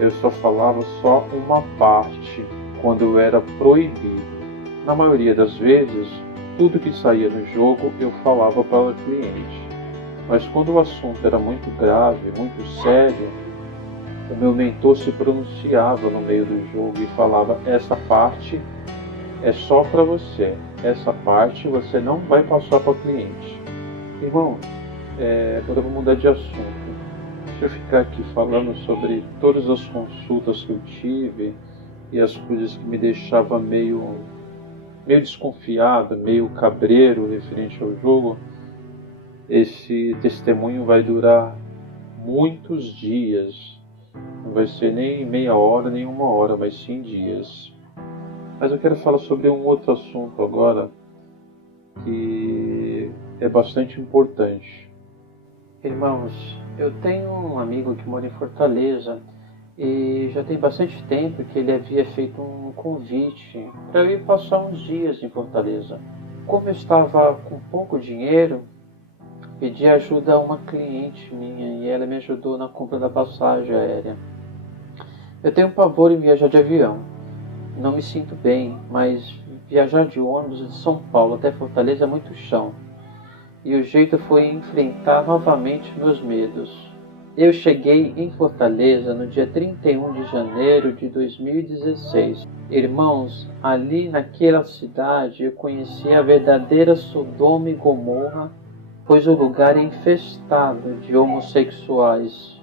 eu só falava só uma parte, quando eu era proibido. Na maioria das vezes, tudo que saía no jogo eu falava para o cliente. Mas quando o assunto era muito grave, muito sério, o meu mentor se pronunciava no meio do jogo e falava: essa parte é só para você, essa parte você não vai passar para o cliente. Irmão, agora eu vou mudar de assunto. Deixa eu ficar aqui falando sobre todas as consultas que eu tive e as coisas que me deixavam meio desconfiado, meio cabreiro referente ao jogo. Esse testemunho vai durar muitos dias. Não vai ser nem meia hora, nem uma hora, mas sim dias. Mas eu quero falar sobre um outro assunto agora que é bastante importante. Irmãos, eu tenho um amigo que mora em Fortaleza e já tem bastante tempo que ele havia feito um convite para eu ir passar uns dias em Fortaleza. Como eu estava com pouco dinheiro, pedi ajuda a uma cliente minha e ela me ajudou na compra da passagem aérea. Eu tenho pavor em viajar de avião, não me sinto bem, mas viajar de ônibus de São Paulo até Fortaleza é muito chão. E o jeito foi enfrentar novamente meus medos. Eu cheguei em Fortaleza no dia 31 de janeiro de 2016. Irmãos, ali naquela cidade eu conheci a verdadeira Sodoma e Gomorra, pois o lugar é infestado de homossexuais.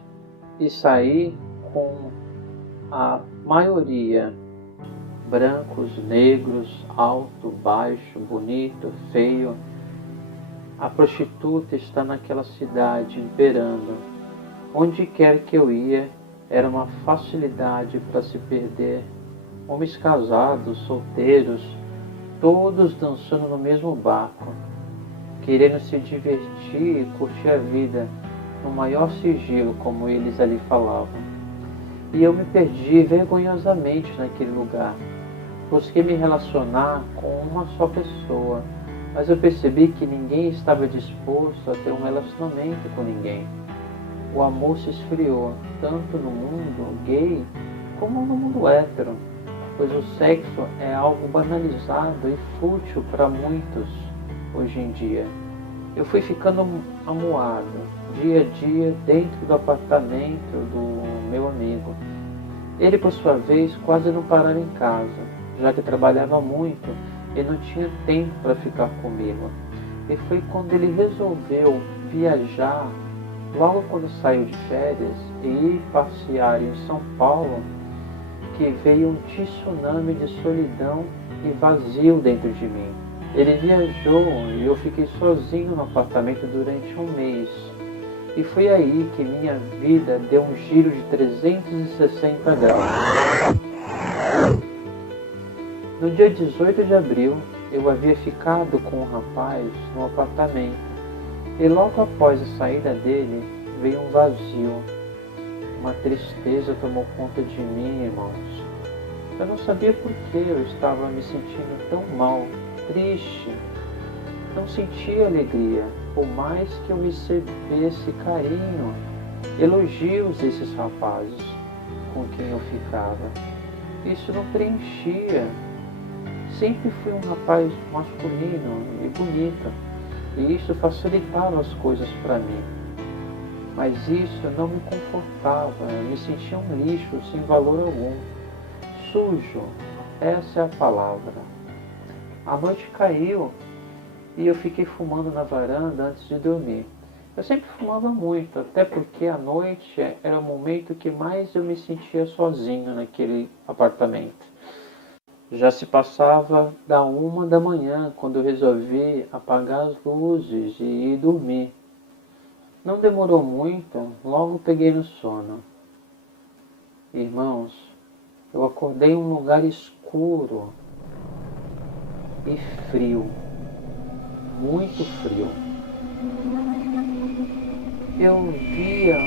E saí com a maioria: brancos, negros, alto, baixo, bonito, feio. A prostituta está naquela cidade imperando. Onde quer que eu ia, era uma facilidade para se perder. Homens casados, solteiros, todos dançando no mesmo barco, querendo se divertir e curtir a vida no maior sigilo, como eles ali falavam. E eu me perdi vergonhosamente naquele lugar. Busquei me relacionar com uma só pessoa, mas eu percebi que ninguém estava disposto a ter um relacionamento com ninguém. O amor se esfriou, tanto no mundo gay como no mundo hétero, pois o sexo é algo banalizado e fútil para muitos hoje em dia. Eu fui ficando amuado, dia a dia, dentro do apartamento do meu amigo. Ele, por sua vez, quase não parava em casa, já que trabalhava muito e não tinha tempo para ficar comigo. E foi quando ele resolveu viajar, logo quando saiu de férias, e ir passear em São Paulo, que veio um tsunami de solidão e vazio dentro de mim. Ele viajou e eu fiquei sozinho no apartamento durante um mês. E foi aí que minha vida deu um giro de 360 graus. No dia 18 de abril, eu havia ficado com um rapaz no apartamento. E logo após a saída dele, veio um vazio. Uma tristeza tomou conta de mim, irmãos. Eu não sabia por que eu estava me sentindo tão mal, triste. Não sentia alegria, por mais que eu recebesse carinho, elogios desses rapazes com quem eu ficava. Isso não preenchia. Sempre fui um rapaz masculino e bonito, e isso facilitava as coisas para mim. Mas isso não me confortava, eu me sentia um lixo sem valor algum. Sujo, essa é a palavra. A noite caiu e eu fiquei fumando na varanda antes de dormir. Eu sempre fumava muito, até porque a noite era o momento que mais eu me sentia sozinho naquele apartamento. Já se passava da 1 da manhã quando eu resolvi apagar as luzes e ir dormir. Não demorou muito, logo peguei no sono. Irmãos, eu acordei em um lugar escuro e frio, muito frio. Eu via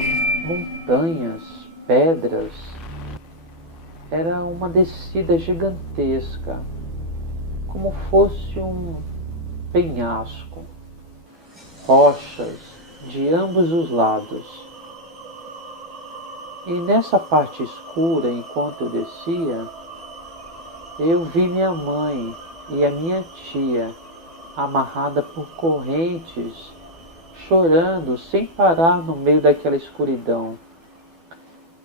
montanhas, pedras. Era uma descida gigantesca, como fosse um penhasco, rochas de ambos os lados. E nessa parte escura, enquanto eu descia, eu vi minha mãe e a minha tia amarrada por correntes, chorando sem parar no meio daquela escuridão.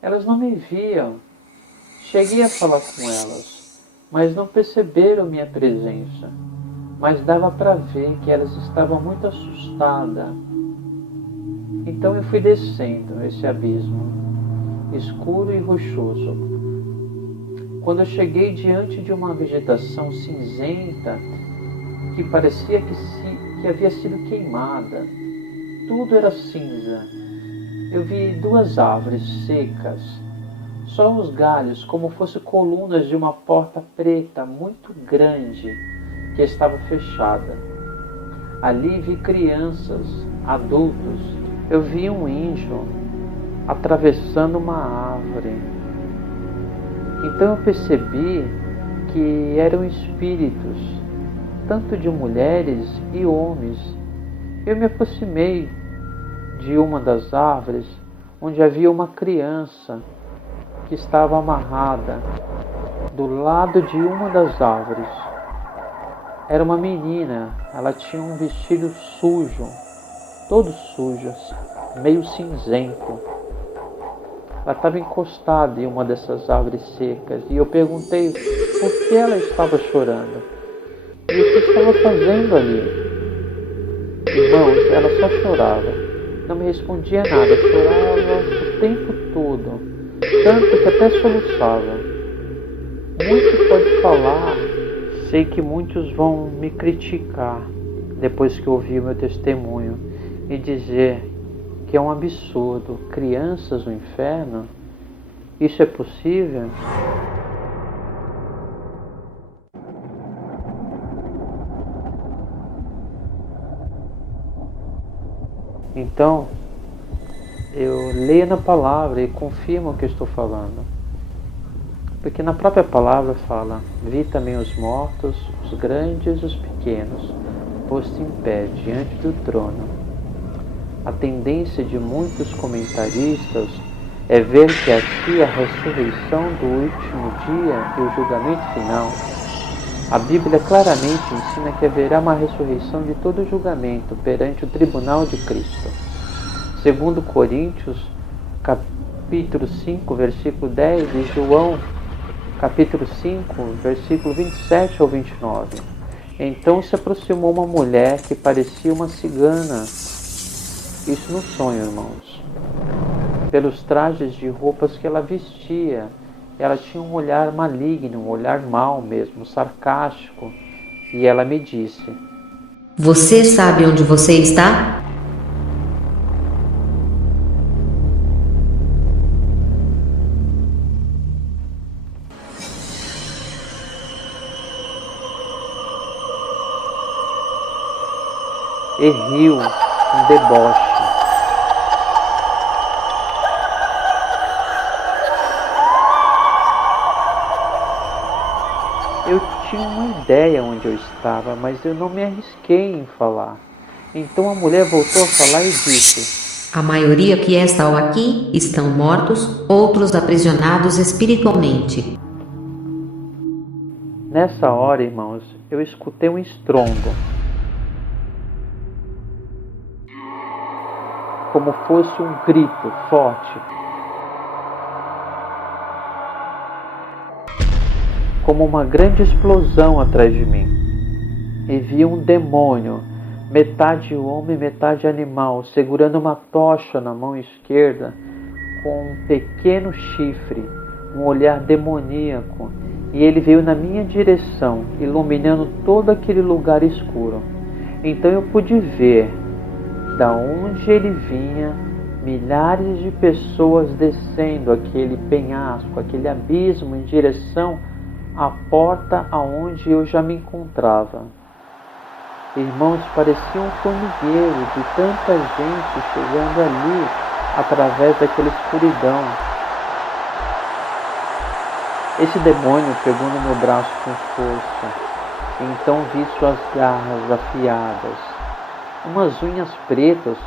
Elas não me viam. Cheguei a falar com elas, mas não perceberam minha presença. Mas dava para ver que elas estavam muito assustadas. Então eu fui descendo esse abismo, escuro e rochoso. Quando eu cheguei diante de uma vegetação cinzenta, que parecia que havia sido queimada, tudo era cinza. Eu vi 2 árvores secas, só os galhos como fossem colunas de uma porta preta muito grande que estava fechada. Ali vi crianças, adultos. Eu vi um índio atravessando uma árvore. Então eu percebi que eram espíritos, tanto de mulheres e homens. Eu me aproximei de uma das árvores onde havia uma criança que estava amarrada do lado de uma das árvores. Era uma menina, ela tinha um vestido sujo, todo sujo, meio cinzento. Ela estava encostada em uma dessas árvores secas e eu perguntei por que ela estava chorando e o que estava fazendo ali. Irmãos, ela só chorava, não me respondia nada, chorava o tempo todo, tanto que até soluçava. Muito pode falar, sei que muitos vão me criticar depois que ouvir o meu testemunho e dizer que é um absurdo, crianças no inferno? Isso é possível? Então, eu leio na palavra e confirmo o que eu estou falando. Porque na própria palavra fala: vi também os mortos, os grandes e os pequenos, posto em pé diante do trono. A tendência de muitos comentaristas é ver que aqui a ressurreição do último dia e o julgamento final. A Bíblia claramente ensina que haverá uma ressurreição de todo julgamento perante o tribunal de Cristo. Segundo Coríntios, capítulo 5, versículo 10 e João, capítulo 5, versículo 27 ao 29. Então se aproximou uma mulher que parecia uma cigana. Isso no sonho, irmãos. Pelos trajes de roupas que ela vestia, ela tinha um olhar maligno, um olhar mau mesmo, sarcástico. E ela me disse: Você sabe onde você está? E riu, um deboche. Eu tinha uma ideia onde eu estava, mas eu não me arrisquei em falar. Então a mulher voltou a falar e disse: A maioria que está aqui estão mortos, outros aprisionados espiritualmente. Nessa hora, irmãos, eu escutei um estrondo, como fosse um grito forte, como uma grande explosão atrás de mim. E vi um demônio, metade homem, metade animal, segurando uma tocha na mão esquerda, com um pequeno chifre, um olhar demoníaco, e ele veio na minha direção, iluminando todo aquele lugar escuro. Então eu pude ver, da onde ele vinha, milhares de pessoas descendo aquele penhasco, aquele abismo em direção à porta aonde eu já me encontrava. Irmãos, parecia um formigueiro de tanta gente chegando ali através daquela escuridão. Esse demônio pegou no meu braço com força, e então vi suas garras afiadas, umas unhas pretas,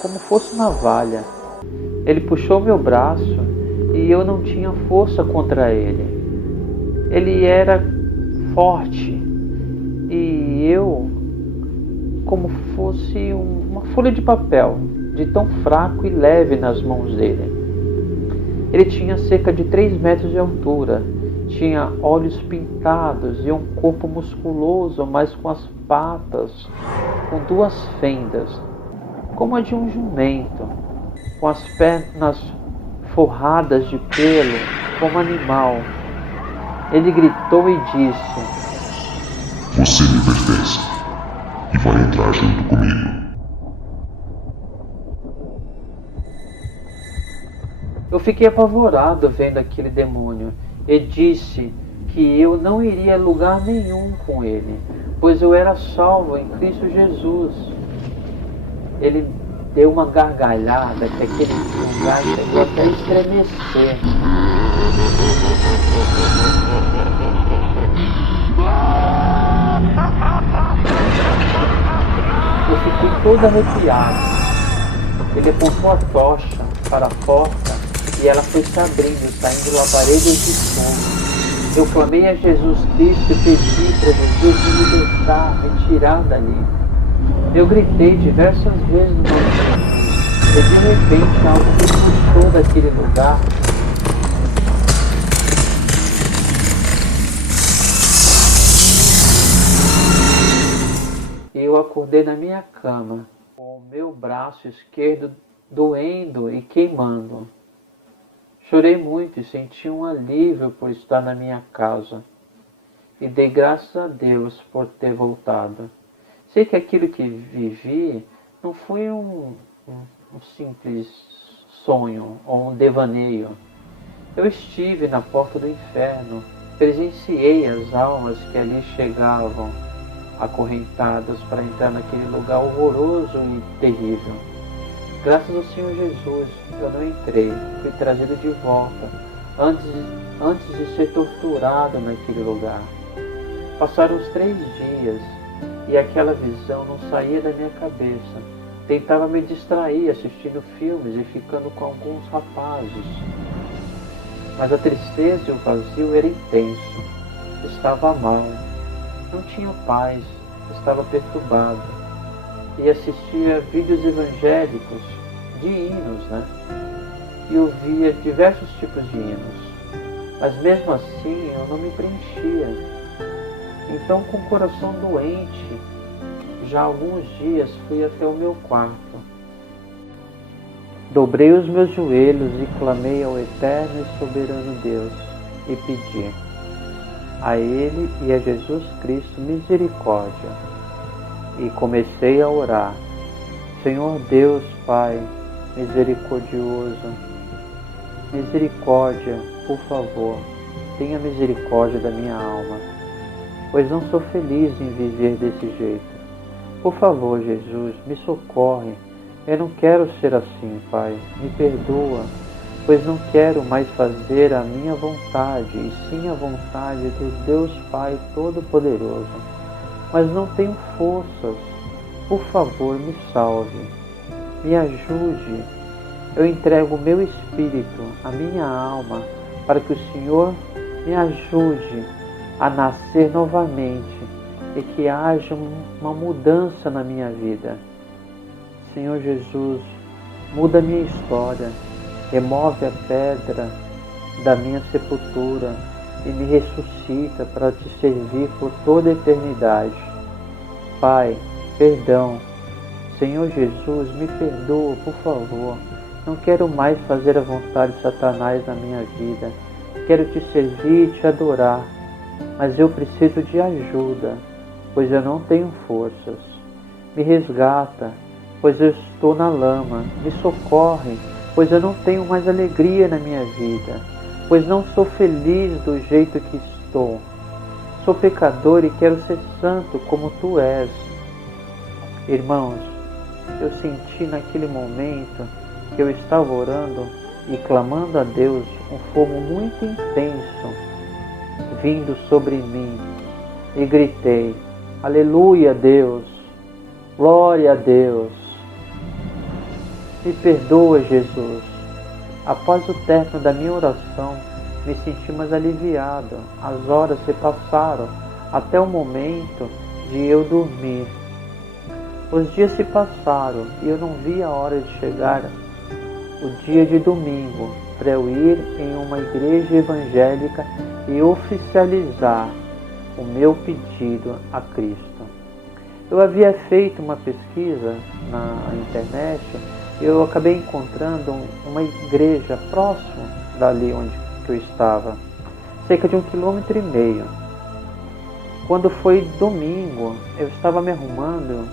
como fosse navalha. Ele puxou meu braço e eu não tinha força contra ele. Ele era forte e eu, como fosse uma folha de papel, de tão fraco e leve nas mãos dele. Ele tinha cerca de 3 metros de altura, tinha olhos pintados e um corpo musculoso, mas com as patas com 2 fendas, como a de um jumento, com as pernas forradas de pelo, como animal. Ele gritou e disse: Você me pertence e vai entrar junto comigo. Eu fiquei apavorado vendo aquele demônio e disse que eu não iria a lugar nenhum com ele, pois eu era salvo em Cristo Jesus. Ele deu uma gargalhada que aquele lugar chegou até a estremecer. Eu fiquei todo arrepiado. Ele apontou a tocha para a porta e ela foi se abrindo, saindo labaredas de fogo. Eu clamei a Jesus Cristo e pedi para Jesus me libertar, me tirar dali. Eu gritei diversas vezes no nome de Jesus. E de repente algo me puxou daquele lugar. E eu acordei na minha cama, com o meu braço esquerdo doendo e queimando. Chorei muito e senti um alívio por estar na minha casa. E dei graças a Deus por ter voltado. Sei que aquilo que vivi não foi um simples sonho ou um devaneio. Eu estive na porta do inferno, presenciei as almas que ali chegavam, acorrentadas para entrar naquele lugar horroroso e terrível. Graças ao Senhor Jesus, eu não entrei, fui trazido de volta, antes de ser torturado naquele lugar. Passaram os 3 dias e aquela visão não saía da minha cabeça. Tentava me distrair assistindo filmes e ficando com alguns rapazes. Mas a tristeza e o vazio era intenso. Estava mal, não tinha paz, estava perturbado. E assistia vídeos evangélicos de hinos, E ouvia diversos tipos de hinos. Mas mesmo assim eu não me preenchia. Então, com o coração doente, já há alguns dias fui até o meu quarto. Dobrei os meus joelhos e clamei ao eterno e soberano Deus e pedi a Ele e a Jesus Cristo misericórdia. E comecei a orar. Senhor Deus, Pai misericordioso, misericórdia, por favor, tenha misericórdia da minha alma, pois não sou feliz em viver desse jeito. Por favor, Jesus, me socorre. Eu não quero ser assim, Pai. Me perdoa, pois não quero mais fazer a minha vontade, e sim a vontade do Deus Pai Todo-Poderoso. Mas não tenho forças. Por favor, me salve. Me ajude. Eu entrego o meu espírito, a minha alma, para que o Senhor me ajude a nascer novamente e que haja uma mudança na minha vida. Senhor Jesus, muda a minha história, remove a pedra da minha sepultura e me ressuscita para te servir por toda a eternidade. Pai, perdão. Senhor Jesus, me perdoa, por favor. Não quero mais fazer a vontade de Satanás na minha vida. Quero te servir e te adorar, mas eu preciso de ajuda, pois eu não tenho forças. Me resgata, pois eu estou na lama. Me socorre, pois eu não tenho mais alegria na minha vida, pois não sou feliz do jeito que estou. Sou pecador e quero ser santo como tu és. Irmãos, eu senti naquele momento que eu estava orando e clamando a Deus um fogo muito intenso vindo sobre mim e gritei: Aleluia, Deus! Glória a Deus! Me perdoa, Jesus! Após o término da minha oração, me senti mais aliviado. As horas se passaram até o momento de eu dormir. Os dias se passaram e eu não vi a hora de chegar o dia de domingo para eu ir em uma igreja evangélica e oficializar o meu pedido a Cristo. Eu havia feito uma pesquisa na internet e eu acabei encontrando uma igreja próximo dali onde eu estava, cerca de 1,5 km. Quando foi domingo, eu estava me arrumando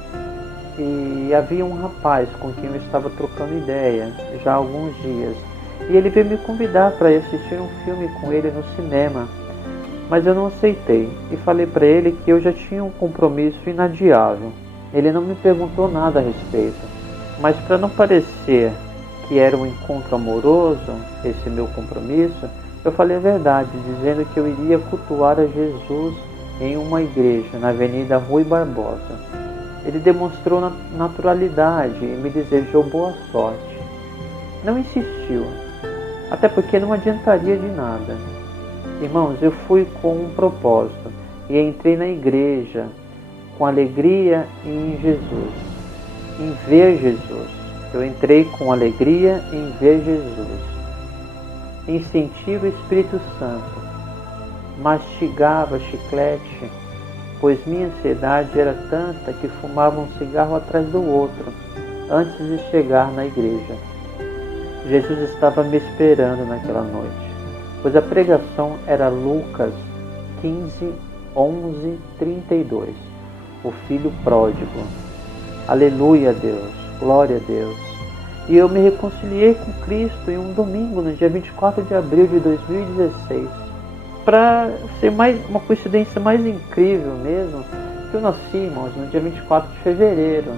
e havia um rapaz com quem eu estava trocando ideia já há alguns dias. E ele veio me convidar para ir assistir um filme com ele no cinema. Mas eu não aceitei e falei para ele que eu já tinha um compromisso inadiável. Ele não me perguntou nada a respeito. Mas para não parecer que era um encontro amoroso, esse meu compromisso, eu falei a verdade, dizendo que eu iria cultuar a Jesus em uma igreja na Avenida Rui Barbosa. Ele demonstrou naturalidade e me desejou boa sorte. Não insistiu, até porque não adiantaria de nada. Irmãos, eu fui com um propósito e entrei na igreja com alegria em Jesus, em ver Jesus. Eu entrei com alegria em ver Jesus, em sentir o Espírito Santo. Mastigava chiclete, pois minha ansiedade era tanta que fumava um cigarro atrás do outro antes de chegar na igreja. Jesus estava me esperando naquela noite, pois a pregação era Lucas 15, 11, 32, o filho pródigo. Aleluia a Deus, glória a Deus. E eu me reconciliei com Cristo em um domingo, no dia 24 de abril de 2016. Para ser uma coincidência mais incrível mesmo, que eu nasci, irmãos, no dia 24 de fevereiro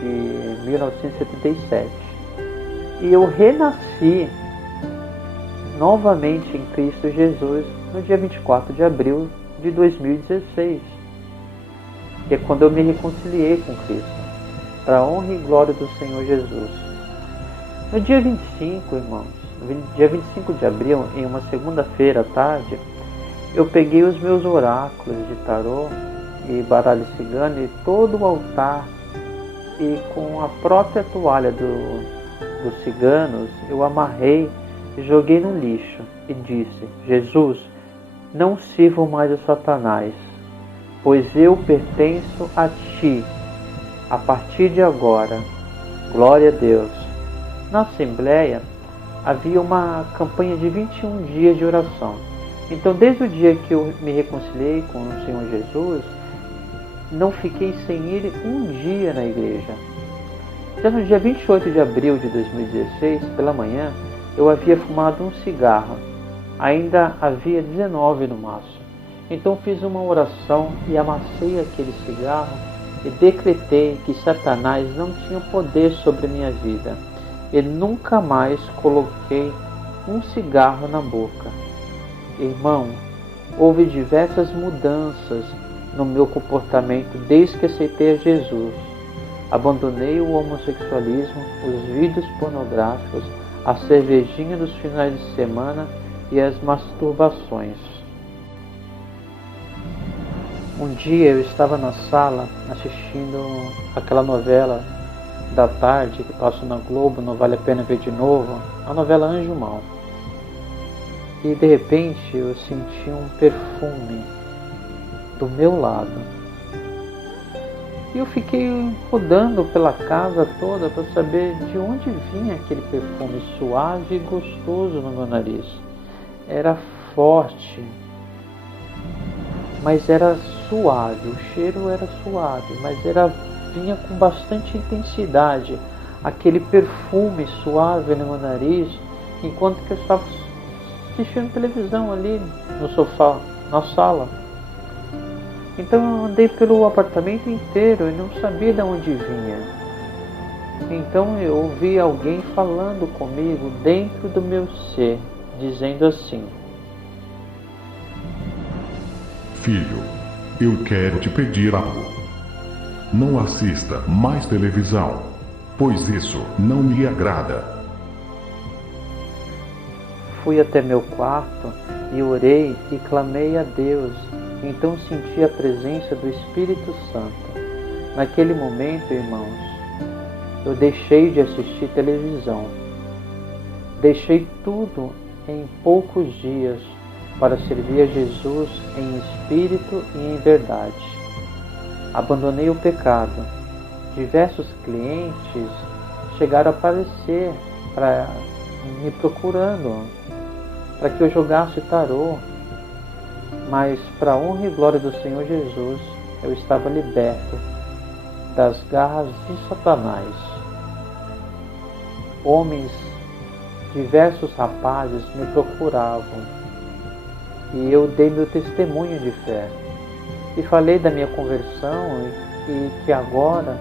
de 1977. E eu renasci novamente em Cristo Jesus no dia 24 de abril de 2016, que é quando eu me reconciliei com Cristo, para a honra e glória do Senhor Jesus. No dia 25, irmãos, no dia 25 de abril, em uma segunda-feira à tarde, eu peguei os meus oráculos de tarô e baralho cigano e todo o altar, e com a própria toalha dos ciganos eu amarrei e joguei no lixo e disse: Jesus, não sirvo mais a Satanás, pois eu pertenço a Ti, a partir de agora. Glória a Deus. Na Assembleia havia uma campanha de 21 dias de oração. Então, desde o dia que eu me reconciliei com o Senhor Jesus, não fiquei sem ir um dia na igreja. Já no dia 28 de abril de 2016, pela manhã, eu havia fumado um cigarro. Ainda havia 19 no maço. Então fiz uma oração e amassei aquele cigarro e decretei que Satanás não tinha poder sobre minha vida. E nunca mais coloquei um cigarro na boca. Irmão, houve diversas mudanças no meu comportamento desde que aceitei a Jesus. Abandonei o homossexualismo, os vídeos pornográficos, a cervejinha dos finais de semana e as masturbações. Um dia eu estava na sala assistindo aquela novela da tarde que passa na Globo, Não Vale a Pena Ver de Novo, a novela Anjo Mal. E de repente eu senti um perfume do meu lado. E eu fiquei rodando pela casa toda para saber de onde vinha aquele perfume suave e gostoso no meu nariz. Era forte, mas era suave, o cheiro era suave, mas vinha com bastante intensidade, aquele perfume suave no meu nariz, enquanto que eu estava assistindo televisão ali no sofá, na sala. Então eu andei pelo apartamento inteiro e não sabia de onde vinha. Então eu ouvi alguém falando comigo dentro do meu ser, dizendo assim: Filho, eu quero te pedir algo. Não assista mais televisão, pois isso não me agrada. Fui até meu quarto e orei e clamei a Deus. Então senti a presença do Espírito Santo. Naquele momento, irmãos, eu deixei de assistir televisão. Deixei tudo em poucos dias para servir a Jesus em espírito e em verdade. Abandonei o pecado. Diversos clientes chegaram a aparecer me procurando para que eu jogasse tarô. Mas, para a honra e glória do Senhor Jesus, eu estava liberto das garras de Satanás. Homens, diversos rapazes me procuravam e eu dei meu testemunho de fé e falei da minha conversão e que agora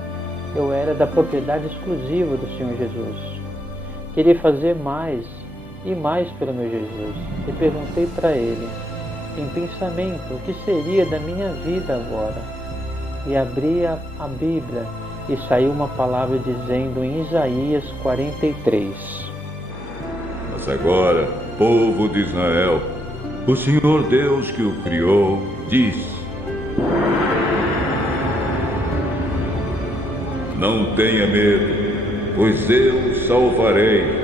eu era da propriedade exclusiva do Senhor Jesus. Queria fazer mais e mais pelo meu Jesus e perguntei para ele, em pensamento, o que seria da minha vida agora? E abri a Bíblia e saiu uma palavra dizendo em Isaías 43: Mas agora, povo de Israel, O Senhor Deus que o criou disse: não tenha medo, pois eu o salvarei.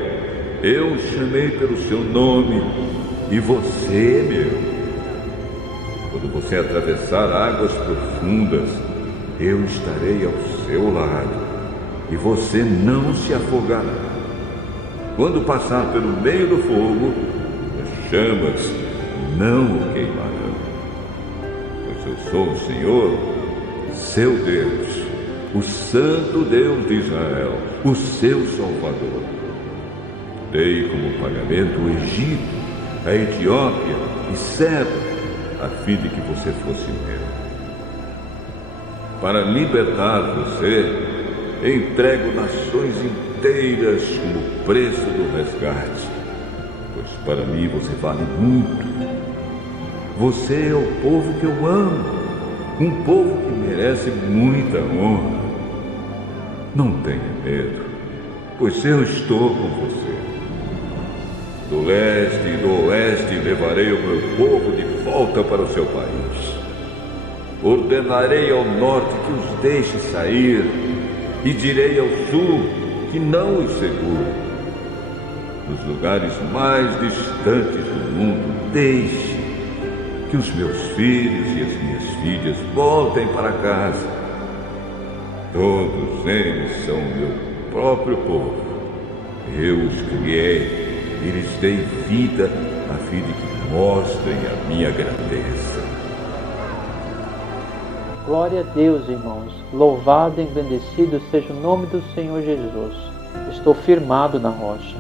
Eu o chamei pelo seu nome e você é meu. Quando você atravessar águas profundas, eu estarei ao seu lado e você não se afogará. Quando passar pelo meio do fogo, as chamas não o queimarão. Pois eu sou o Senhor, seu Deus, o Santo Deus de Israel, o seu Salvador. Dei como pagamento o Egito, a Etiópia e Seba, a fim de que você fosse meu. Para libertar você, entrego nações inteiras como preço do resgate, pois para mim você vale muito. Você é o povo que eu amo, um povo que merece muita honra. Não tenha medo, pois eu estou com você. Do leste e do oeste levarei o meu povo de volta para o seu país. Ordenarei ao norte que os deixe sair e direi ao sul que não os segure. Nos lugares mais distantes do mundo, deixe que os meus filhos e as minhas filhas voltem para casa. Todos eles são meu próprio povo. Eu os criei e lhes dei vida a fim de que mostrem a minha grandeza. Glória a Deus, irmãos. Louvado e engrandecido seja o nome do Senhor Jesus. Estou firmado na rocha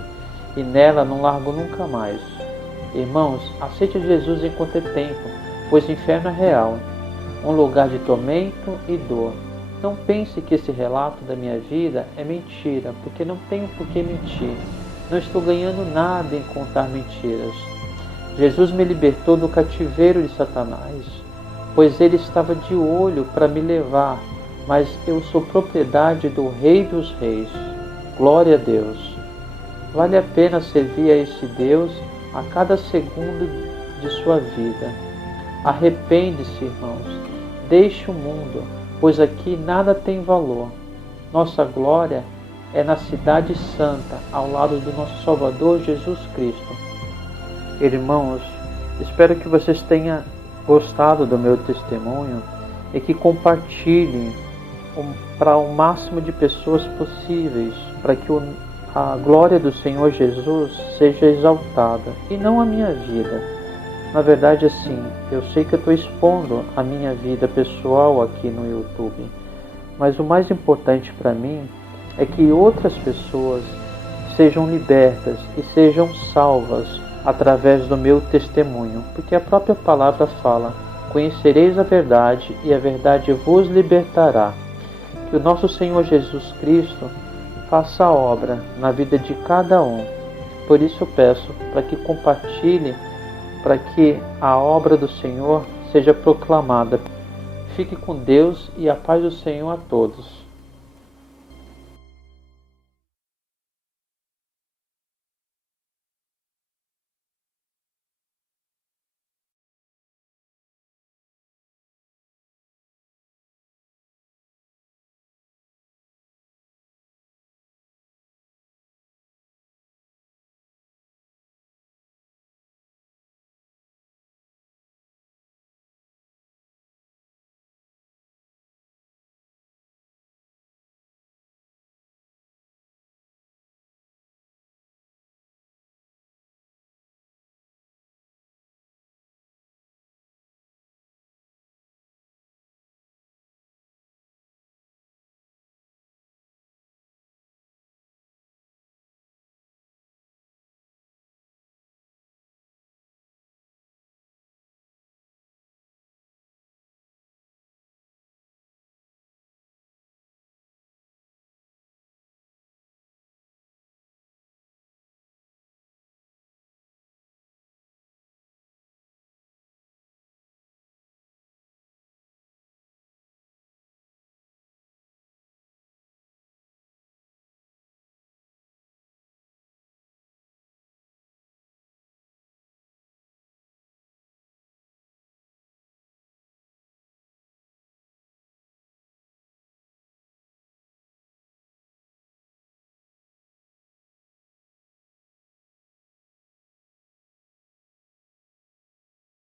e nela não largo nunca mais. Irmãos, aceite Jesus enquanto é tempo, pois o inferno é real, um lugar de tormento e dor. Não pense que esse relato da minha vida é mentira, porque não tenho por que mentir. Não estou ganhando nada em contar mentiras. Jesus me libertou do cativeiro de Satanás, pois ele estava de olho para me levar, mas eu sou propriedade do Rei dos Reis. Glória a Deus. Vale a pena servir a esse Deus a cada segundo de sua vida. Arrepende-se, irmãos. Deixe o mundo, pois aqui nada tem valor. Nossa glória é na cidade santa, ao lado do nosso Salvador Jesus Cristo. Irmãos, espero que vocês tenham gostado do meu testemunho e que compartilhem para o máximo de pessoas possíveis, para que a glória do Senhor Jesus seja exaltada e não a minha vida. Na verdade, assim, eu sei que eu estou expondo a minha vida pessoal aqui no YouTube, mas o mais importante para mim é que outras pessoas sejam libertas e sejam salvas através do meu testemunho, porque a própria palavra fala: conhecereis a verdade e a verdade vos libertará. Que o nosso Senhor Jesus Cristo faça a obra na vida de cada um. Por isso eu peço para que compartilhe, para que a obra do Senhor seja proclamada. Fique com Deus e a paz do Senhor a todos.